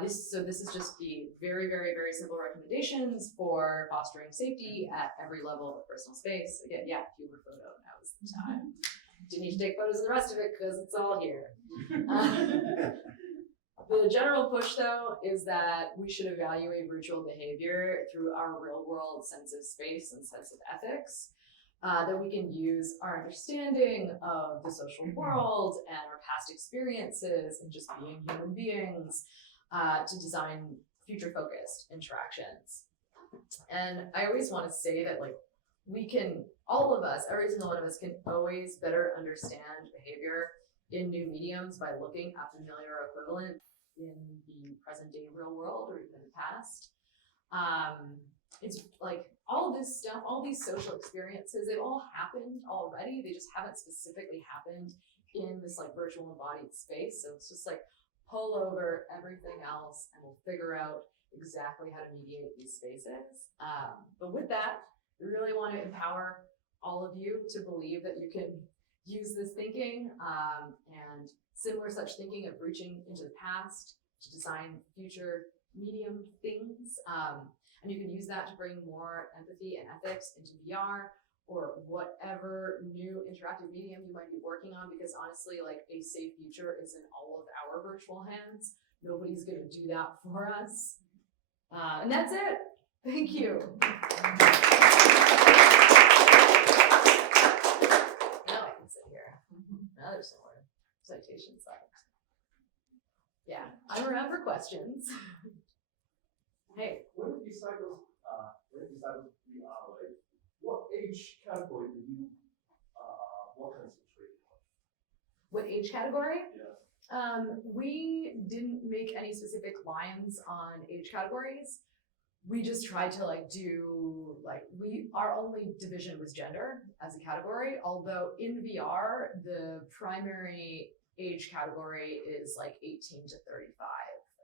This is just the very, very, very simple recommendations for fostering safety at every level of personal space. Again, yeah, humor photo, now is the time. Didn't need to take photos of the rest of it because it's all here. The general push, though, is that we should evaluate virtual behavior through our real-world sense of space and sense of ethics, that we can use our understanding of the social world and our past experiences and just being human beings to design future-focused interactions. And I always want to say that, we can, all of us, every single one of us can always better understand behavior in new mediums by looking at familiar equivalent in the present day real world or even the past. It's like all of this stuff, all these social experiences, they've all happened already. They just haven't specifically happened in this virtual embodied space. So it's just pull over everything else and we'll figure out exactly how to mediate these spaces. But with that, we really want to empower all of you to believe that you can use this thinking and similar such thinking of reaching into the past to design future medium things. And you can use that to bring more empathy and ethics into VR or whatever new interactive medium you might be working on, because honestly, a safe future is in all of our virtual hands. Nobody's gonna do that for us. And that's it. Thank you. Now I can sit here. Now there's some more citations left. Yeah, I'm around for questions. Hey. When you decide those VR, what age category do you want to concentrate on? What age category? Yeah. We didn't make any specific lines on age categories. We just tried to our only division was gender as a category, although in VR, the primary age category is 18 to 35.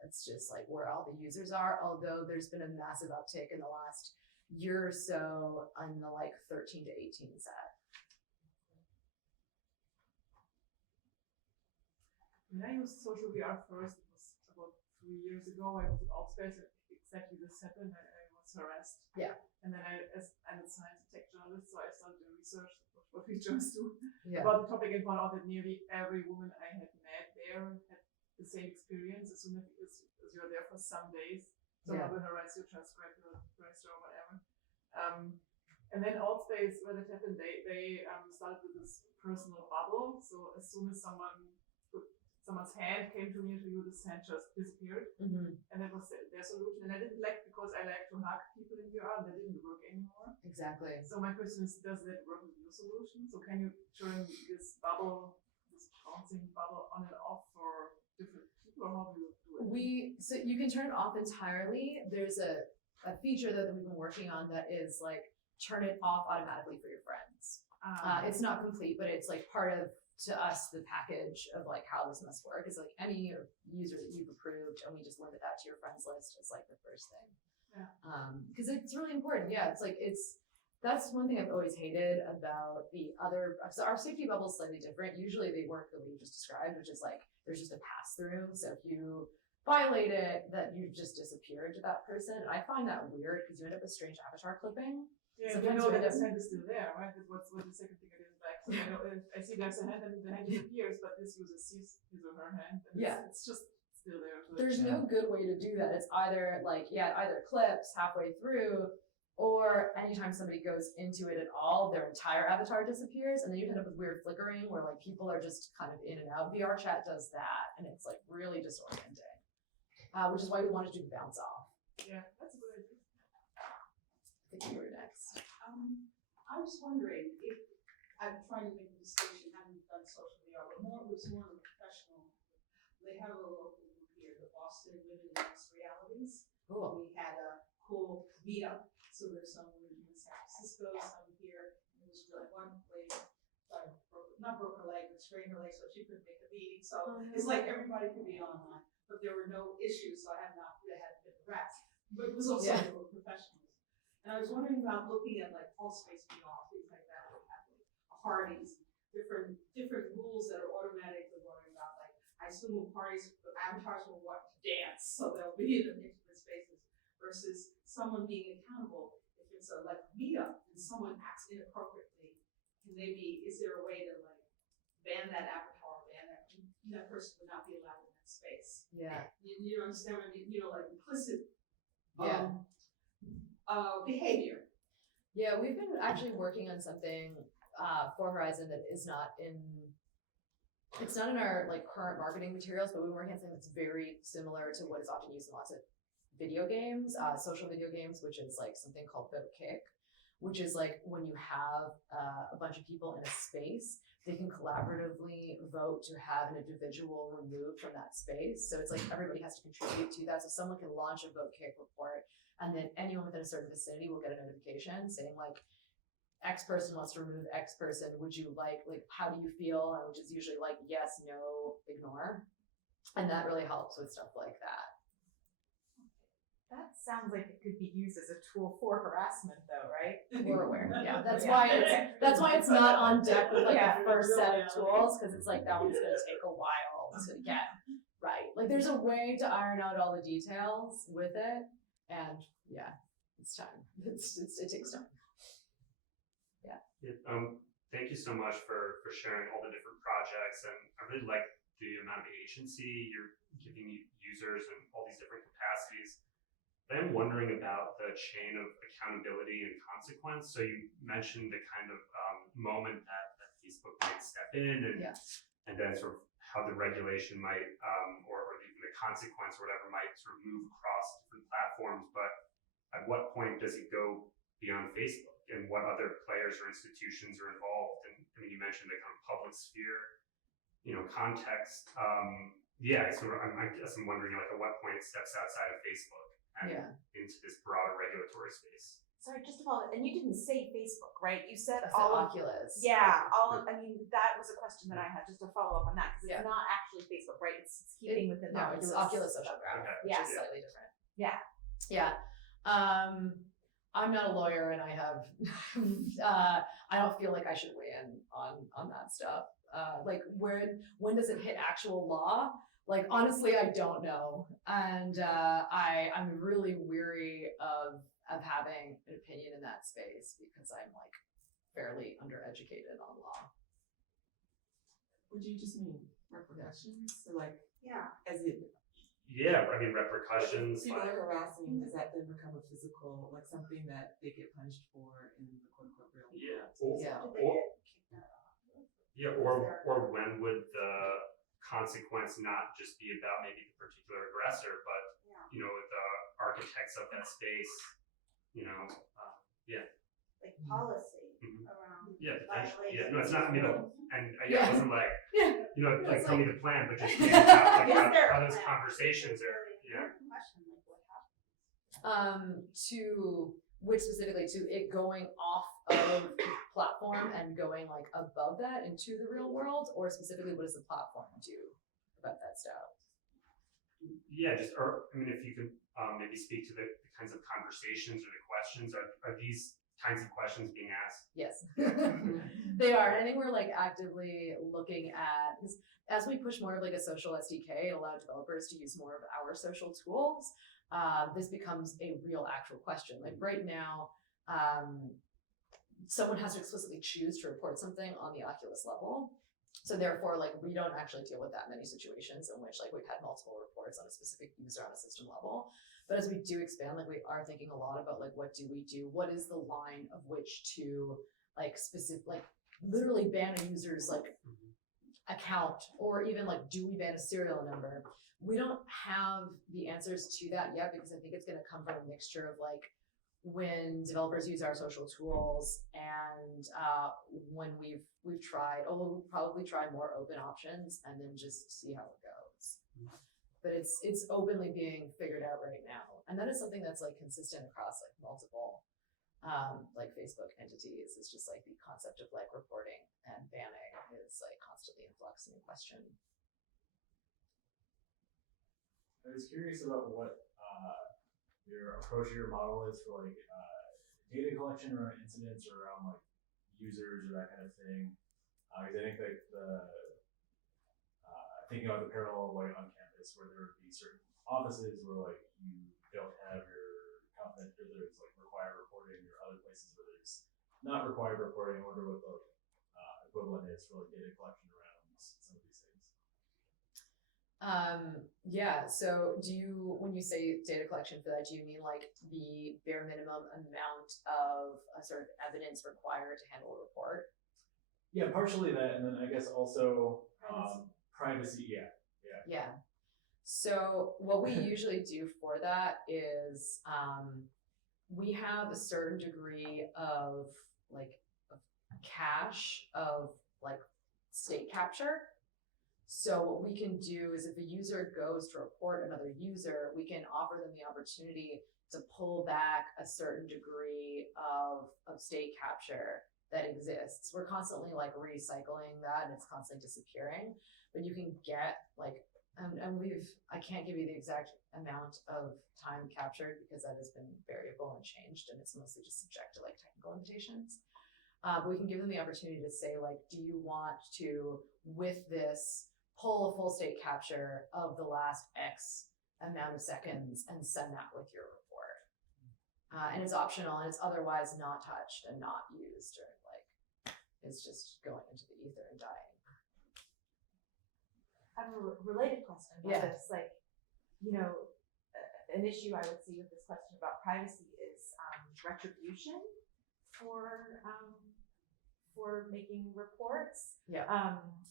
It's just where all the users are, although there's been a massive uptick in the last year or so on the 13 to 18 set. When I used social VR first, it was about 3 years ago. I was in Allspace and exactly this happened. I was harassed. Yeah. And then I'm a science and tech journalist, so I started doing research, what we just do, Yeah. about the topic and found out that nearly every woman I had met there had the same experience as soon as you're there for some days. Someone will harass you, transcribe your register or whatever. And then Altspace, where that happened, they started with this personal bubble. So as soon as someone's hand came to me to you, this hand just disappeared. Mm-hmm. And that was their solution. And I didn't like, because I like to hug people in VR, and that didn't work anymore. Exactly. So my question is, does that work with your solution? So can you turn this bubble, this bouncing bubble on and off for different people, or how do you do it? So you can turn it off entirely. There's a feature that we've been working on that is like turn it off automatically for your friends. It's not complete, but it's like part of, to us, the package of like how this must work is like any user that you've approved, and we just limit that to your friends list as like the first thing. Yeah. Because it's really important. Yeah, it's like that's one thing I've always hated about the other. So our safety bubble is slightly different. Usually they work the way you just described, which is like there's just a pass through. So if you violate it, that you just disappeared to that person. And I find that weird because you end up with strange avatar clipping. Yeah, Sometimes you know you that end the up- hand is still there, right? That's what's the second thing I didn't like. So I see there's a hand and the hand disappears, but this user sees his or her hand, and it's just still there. So There's no good way to do that. It's either like, it either clips halfway through, or anytime somebody goes into it at all, their entire avatar disappears, and then you end up with weird flickering where like people are just kind of in and out. VR chat does that, and it's like really disorienting, which is why we wanted to do the bounce off. yeah, that's a good idea. I think you were next. I was wondering if, I'm trying to make a distinction, having done social VR, but it was more of a professional. They have a local group here, the Boston Women in Mixed Realities. Cool. We had a cool meetup, so there's some in San Francisco, some here. There was like one lady, not broke her leg, but sprained her leg, so she couldn't make the meeting. So it's like everybody could be online, but there were no issues, so I had not really had been harassed. But it was also for professionals. And I was wondering about looking at like Altspace beyond, things like that, like having parties, different rules that are automatically worrying about. Like I assume when parties, the avatars will want to dance, so they'll be in intimate spaces. Versus someone being accountable. If it's a like meetup and someone acts inappropriately, is there a way to like ban that avatar, that person would not be allowed in that space? Yeah. You understand what I mean? You know, like implicit behavior. Yeah, we've been actually working on something for Horizon that is not in. It's not in our like current marketing materials, but we're working on something that's very similar to what is often used in lots of video games, social video games, which is like something called vote kick, which is like when you have a bunch of people in a space, they can collaboratively vote to have an individual removed from that space. So it's like everybody has to contribute to that. So someone can launch a vote kick report, and then anyone within a certain vicinity will get a notification saying like, X person wants to remove X person. Would you like, how do you feel? And which is usually like, yes, no, ignore. And that really helps with stuff like that. That sounds like it could be used as a tool for harassment though, right? We're aware. Yeah, that's why it's not on deck with like the first set of tools, because it's like that one's gonna take a while to get right. Like there's a way to iron out all the details with it, and yeah, it's time. It takes time. Thank you so much for sharing all the different projects, and I really like the amount of agency you're giving users in all these different capacities. I'm wondering about the chain of accountability and consequence. So you mentioned the kind of moment that Facebook might step in, and then sort of how the regulation might, or even the consequence or whatever might sort of move across different platforms. But at what point does it go beyond Facebook, and what other players or institutions are involved? And I mean, you mentioned the kind of public sphere, context. So I guess I'm wondering like at what point it steps outside of Facebook and into this broader regulatory space. Sorry, just to follow, and you didn't say Facebook, right? You said That's all of Oculus. Yeah, that was a question that I had, just to follow up on that, because it's not actually Facebook, right? It's keeping within the It's Oculus Social Graph. Okay. Which is slightly different. Yeah. Yeah. I'm not a lawyer, and I have I don't feel like I should weigh in on that stuff. Like when does it hit actual law? Like honestly, I don't know, and I'm really weary of having an opinion in that space because I'm like fairly undereducated on law. Would you just mean repercussions? So like, Yeah. as it, yeah, I mean, repercussions. People Like, are harassing, does that then become a physical, like something that they get punished for in the quote unquote real world? yeah. Yeah. Do they get kicked out? Yeah, or when would the consequence not just be about maybe the particular aggressor, but Yeah. you know, the architects of that space, you know, Like policy Mhm. around. yeah, potentially, yeah. violations. No, it's not. You know, and Yeah. it wasn't like Yeah. you know, like It's tell me like- the plan, but just maybe about, like, Is there a how those plan? conversations It's are. really Yeah. important question, like what happens? To which specifically to it going off of platform and going like above that into the real world, or specifically what does the platform do about that stuff? Yeah, just or I mean, if you could maybe speak to the kinds of conversations or the questions, are these kinds of questions being asked? Yes, they are. And I think we're like actively looking at, because as we push more of like a social SDK and allow developers to use more of our social tools, this becomes a real actual question. Like right now, someone has to explicitly choose to report something on the Oculus level. So therefore, like we don't actually deal with that many situations in which like we've had multiple reports on a specific user on a system level. But as we do expand, like we are thinking a lot about like what do we do? What is the line of which to like specific, like literally ban a user's like account, or even like do we ban a serial number? We don't have the answers to that yet, because I think it's going to come from a mixture of like when developers use our social tools and when we've tried, although we'll probably try more open options and then just see how it goes. But it's openly being figured out right now, and that is something that's like consistent across like multiple like Facebook entities. It's just like the concept of like reporting and banning is like constantly in flux and in question. I was curious about what your approach or your model is for like data collection around incidents or around like users or that kind of thing. Because I think like thinking about the parallel like on campus where there would be certain offices where like you don't have your content, or there's like required reporting, or other places where there's not required reporting. I wonder what the equivalent is for like data collection around some of these things. Yeah, so when you say data collection for that, do you mean like the bare minimum amount of a sort of evidence required to handle a report? Yeah, partially that, and then I guess also privacy. Yeah. So what we usually do for that is we have a certain degree of like of cache of like state capture. So what we can do is if a user goes to report another user, we can offer them the opportunity to pull back a certain degree of state capture that exists. We're constantly like recycling that, and it's constantly disappearing, but you can get like, and I can't give you the exact amount of time captured because that has been variable and changed, and it's mostly just subject to like technical limitations. But we can give them the opportunity to say like, do you want to, with this, pull a full state capture of the last X amount of seconds and send that with your report. And it's optional, and it's otherwise not touched and not used, or like it's just going into the ether and dying. I have a related question about this. Like, you know, an issue I would see with this question about privacy is retribution for making reports. Yeah.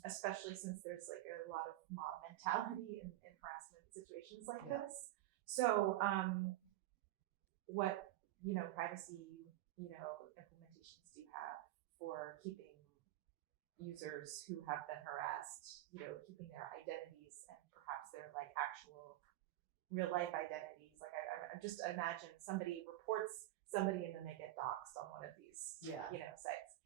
Especially since there's like a lot of mob mentality in harassment situations like this. So, what, privacy, implementations do you have for keeping users who have been harassed, keeping their identities and perhaps their like actual real life identities? Like I just imagine somebody reports somebody and then they get doxxed on one of these, sites.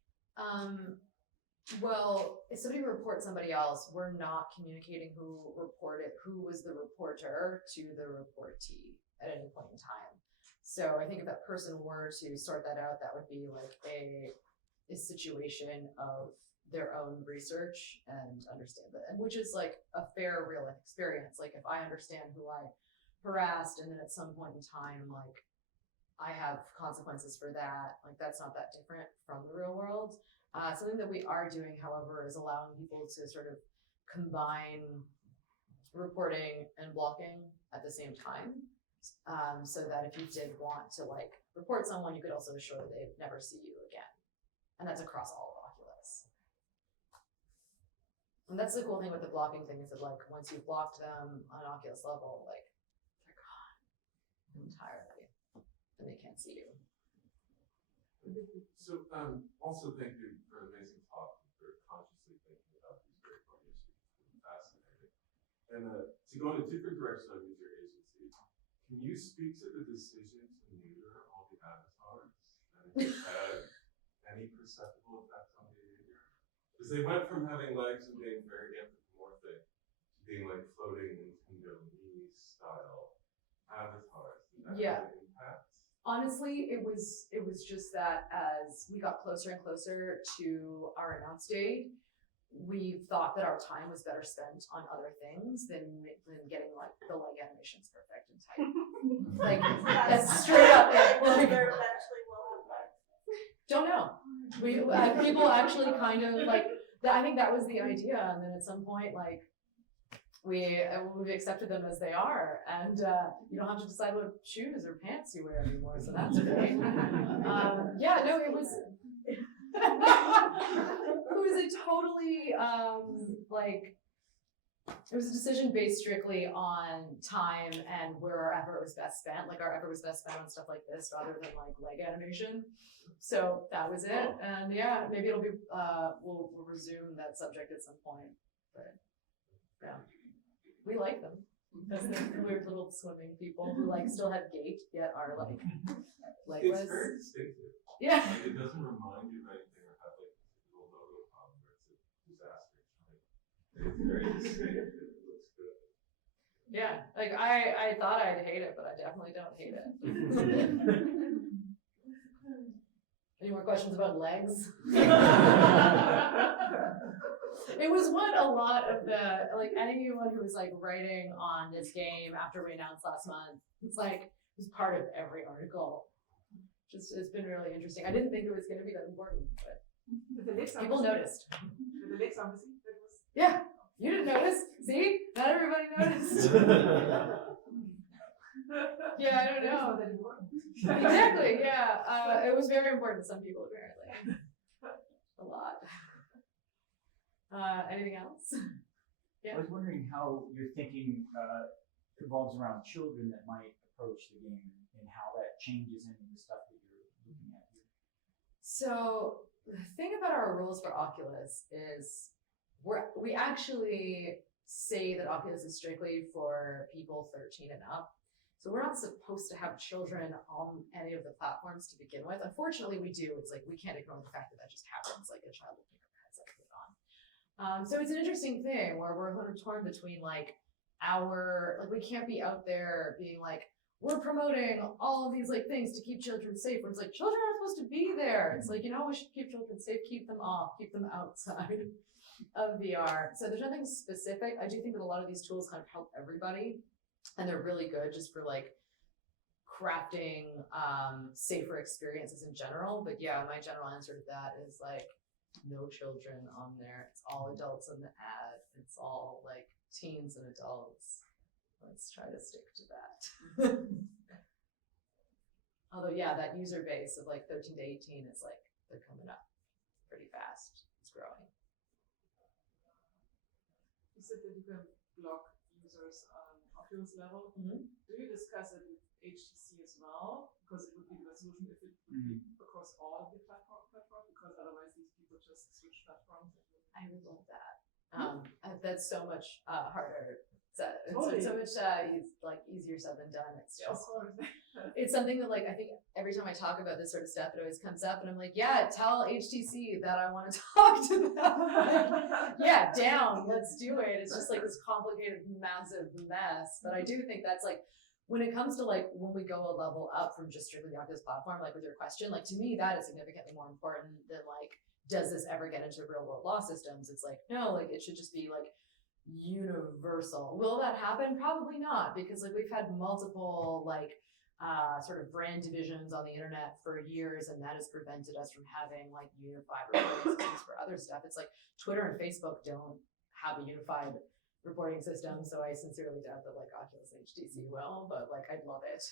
Well, if somebody reports somebody else, we're not communicating who was the reporter to the reportee at any point in time. So I think if that person were to sort that out, that would be like a situation of their own research and understand that, and which is like a fair real life experience. Like if I understand who I harassed and then at some point in time, like I have consequences for that, like that's not that different from the real world. Something that we are doing, however, is allowing people to sort of combine reporting and blocking at the same time. So that if you did want to like report someone, you could also assure that they'd never see you again. And that's across all of Oculus. And that's the cool thing with the blocking thing is that like once you've blocked them on an Oculus level, like they're gone entirely and they can't see you. So also thank you for an amazing talk and for consciously thinking about these very important issues. It's fascinating. And to go in a different direction on user agency, can you speak to the decision to neuter all the avatars and if it had any perceptible effect on behavior? Because they went from having legs and being very anthropomorphic to being like floating Nintendo Mii style avatars. Did that have an impact? Honestly, it was just that as we got closer and closer to our announce date, we thought that our time was better spent on other things than getting like the leg animations perfect and tight. Like that's straight up it. Well, Like, there eventually will have legs. don't know. We people actually kind of like that. I think that was the idea, and then at some point, like we've accepted them as they are, and you don't have to decide what shoes or pants you wear anymore. So that's great. Yeah, no, it was. It was a totally like it was a decision based strictly on time and where our effort was best spent. Like our effort was best spent on stuff like this rather than like leg animation. So that was it. And yeah, maybe it'll be we'll resume that subject at some point. But yeah, we like them. Those weird little swimming people who like still have gait yet are like legless. It's very distinctive. Yeah. Like, it doesn't remind you of anything or have like a little logo problem where it's a disaster. It's very distinctive. It looks good. Yeah, like I thought I'd hate it, but I definitely don't hate it. Any more questions about legs? It was what a lot of the, like anyone who was like writing on this game after we announced last month, it's like, it was part of every article. Just, it's been really interesting. I didn't think it was going to be that important, but people noticed. The legs are missing. That was. Yeah, you didn't notice. See, not everybody noticed. Yeah, I don't know. Exactly. Yeah, it was very important to some people apparently. A lot. Anything else? Yeah. I was wondering how your thinking revolves around children that might approach the game and how that changes into the stuff that you're looking at here. So the thing about our rules for Oculus is we actually say that Oculus is strictly for people 13 and up. So we're not supposed to have children on any of the platforms to begin with. Unfortunately, we do. It's like we can't ignore the fact that that just happens. Like a child will pick up a headset and put it on. So it's an interesting thing where we're kind of torn between like we can't be out there being like, we're promoting all of these like things to keep children safe. When it's like, children aren't supposed to be there. It's like, we should keep children safe, keep them off, keep them outside of VR. So there's nothing specific. I do think that a lot of these tools kind of help everybody. And they're really good just for like crafting safer experiences in general. But yeah, my general answer to that is like no children on there. It's all adults in the ad. It's all like teens and adults. Let's try to stick to that. Although yeah, that user base of like 13 to 18 is like, they're coming up pretty fast. It's growing. You said that you can block users on Oculus level. Mm-hmm. Do you discuss it with HTC as well? Because it would be the solution if it would be across all of the platforms, because otherwise these people just switch platforms. I would love that. That's so much harder. It's Totally. so much like easier said than done. It's just it's something that like I think every time I talk about this sort of stuff, it always comes up, and I'm like, yeah, tell HTC that I want to talk to them. Like, yeah, down, let's do it. It's just like this complicated, massive mess. But I do think that's like when it comes to like when we go a level up from just strictly the Oculus platform, like with your question, like to me that is significantly more important than like, does this ever get into real world law systems? It's like, no, like it should just be like universal. Will that happen? Probably not, because like we've had multiple like sort of brand divisions on the internet for years, and that has prevented us from having like unified reporting systems for other stuff. It's like Twitter and Facebook don't have a unified reporting system, so I sincerely doubt that like Oculus and HTC will, but like I'd love it.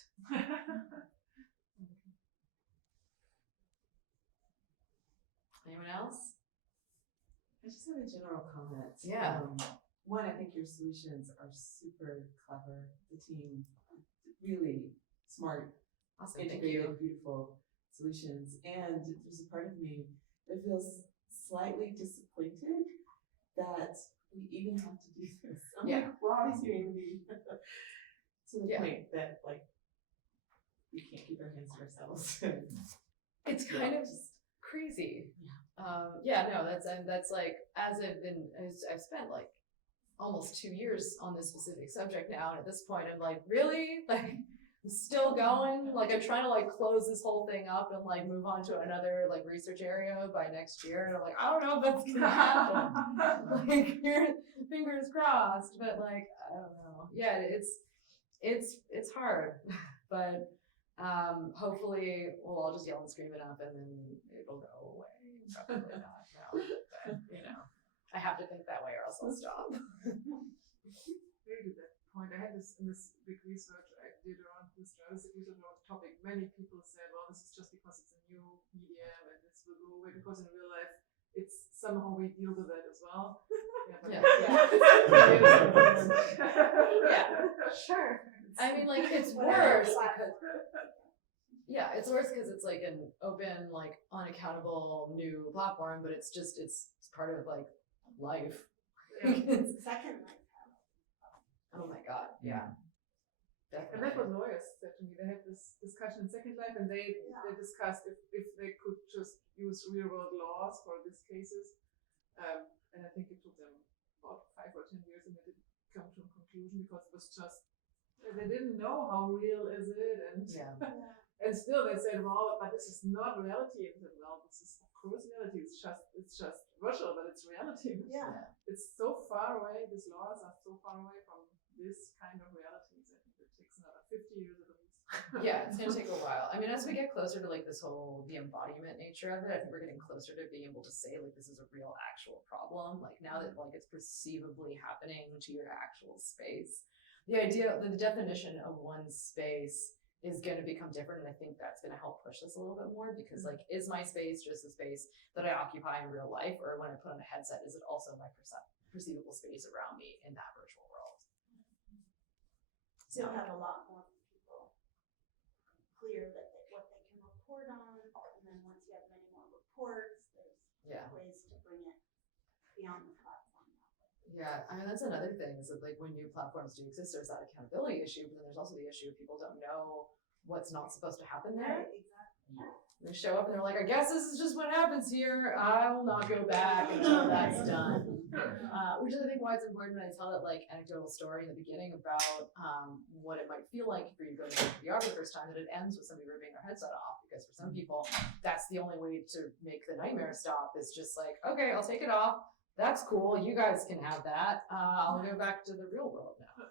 Anyone else? I just have a general comment. Yeah. One, I think your solutions are super clever. The team, really smart, Awesome, thank integrated, you. beautiful solutions. And there's a part of me that feels slightly disappointed that we even have to do this. I'm Yeah. like, why is humanity to the Yeah. point that like we can't keep our hands to ourselves? It's kind of crazy. No, that's like as I've spent like almost 2 years on this specific subject now, and at this point I'm like, really? Like I'm still going? Like I'm trying to like close this whole thing up and like move on to another like research area by next year, and I'm like, I don't know if that's gonna happen. Like fingers crossed, but like I don't know. Yeah, it's hard, but hopefully we'll all just yell and scream enough and then it'll go away. Probably not, no, but you know, I have to think that way or else I'll stop. Very good that point. I had this in this big research I did around this research around the topic. Many people said, well, this is just because it's a new medium and this will go away, because in real life it's somehow we deal with that as well. Yeah. Sure. I mean, like it's worse because it's worse because it's like an open, like unaccountable new platform, but it's part of like life. Second life. Oh my god, yeah. And Definitely. that's what lawyers said to me. They had this discussion in Second Life, and they discussed if they could just use real world laws for these cases. And I think it took them about 5 or 10 years, and they didn't come to a conclusion because it was just they didn't know how real is it, and and still they said, well, but this is not reality. And I said, well, this is of course reality. It's just virtual, but it's reality. Yeah. It's so far away. These laws are so far away from this kind of realities. I think it takes another 50 years at least. Yeah, it's gonna take a while. I mean, as we get closer to like this whole the embodiment nature of it, I think we're getting closer to being able to say like this is a real actual problem. Like now that like it's perceivably happening to your actual space. The definition of one space is going to become different, and I think that's going to help push this a little bit more, because like, is my space just a space that I occupy in real life, or when I put on a headset, is it also my perceivable space around me in that virtual world? So you'll have a lot more people clear that what they can report on, and then once you have many more reports, there's ways to bring it beyond the platform. Yeah, I mean, that's another thing, is that like when new platforms do exist, there's that accountability issue, but then there's also the issue of people don't know what's not supposed to happen there. Exactly. They show up and they're like, I guess this is just what happens here. I will not go back until that's done. Which is, I think, why it's important when I tell that like anecdotal story in the beginning about what it might feel like for you to go to VR for the first time, that it ends with somebody ripping their headset off, because for some people, that's the only way to make the nightmare stop, is just like, okay, I'll take it off. That's cool. You guys can have that. I'll go back to the real world now.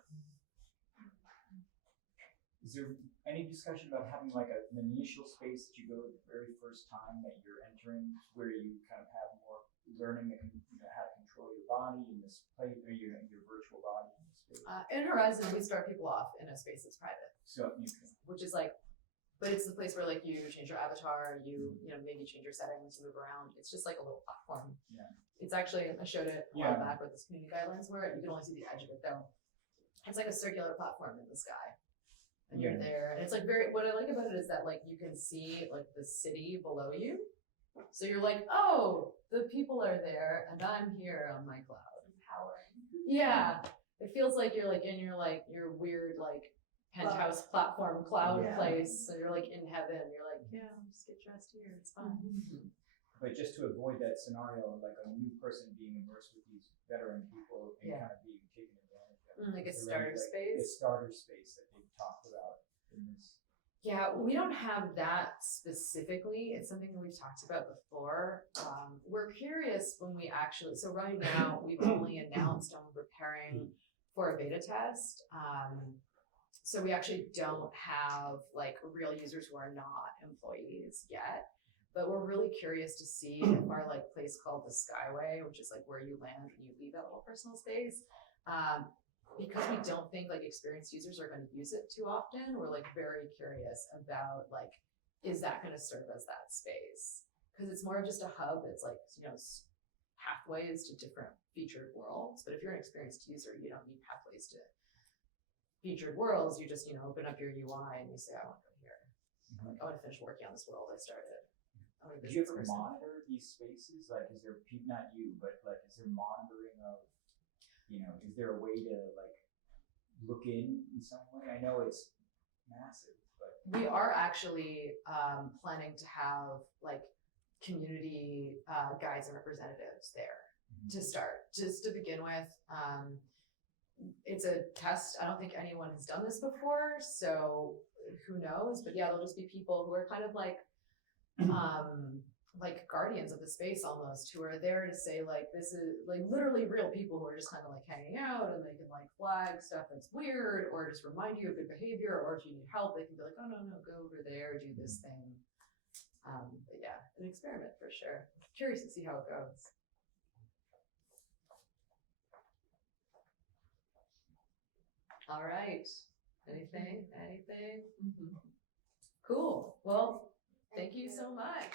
Is there any discussion about having like an initial space that you go the very first time that you're entering, where you kind of have more learning and how to control your body in this place, or your virtual body in this space? In Horizon, we start people off in a space that's private. So which is like, but it's the place where like you change your avatar, you know, maybe change your settings, you move around. It's just like a little platform. Yeah. It's actually, I showed it a while back what this community guidelines were. You can only see the edge of it though. It's like a circular platform in the sky. And you're there. And it's like what I like about it is that like you can see like the city below you. So you're like, oh, the people are there and I'm here on my cloud. Empowering. Yeah. It feels like you're like in your weird like penthouse platform cloud place. So you're like in heaven. You're like, yeah, just get dressed here. It's fine. But just to avoid that scenario, like a new person being immersed with these veteran people and kind of being taken advantage of. Like a starter space? A starter space that they've talked about in this. Yeah, we don't have that specifically. It's something that we've talked about before. We're curious when we actually, so right now we've only announced and we're preparing for a beta test. So we actually don't have like real users who are not employees yet. But we're really curious to see if our like place called the Skyway, which is like where you land when you leave that little personal space, because we don't think like experienced users are going to use it too often, we're like very curious about like, is that going to serve as that space? Because it's more of just a hub. It's like, you know, pathways to different featured worlds. But if you're an experienced user, you don't need pathways to featured worlds. You just, you know, open up your UI and you say, I want to go here. Like, I want to finish working on this world I started. Do you ever monitor these spaces? Like, is there not you, but like, is there monitoring of, you know, is there a way to like look in some way? I know it's massive, but we are actually planning to have like community guides and representatives there to start, just to begin with. It's a test. I don't think anyone has done this before, so who knows? But yeah, there'll just be people who are kind of like guardians of the space almost, who are there to say like, this is like literally real people who are just kind of like hanging out, and they can like flag stuff that's weird or just remind you of good behavior, or if you need help they can be like, oh no, go over there, do this thing. But yeah, an experiment for sure. Curious to see how it goes. All right, anything? Cool, well, thank you so much.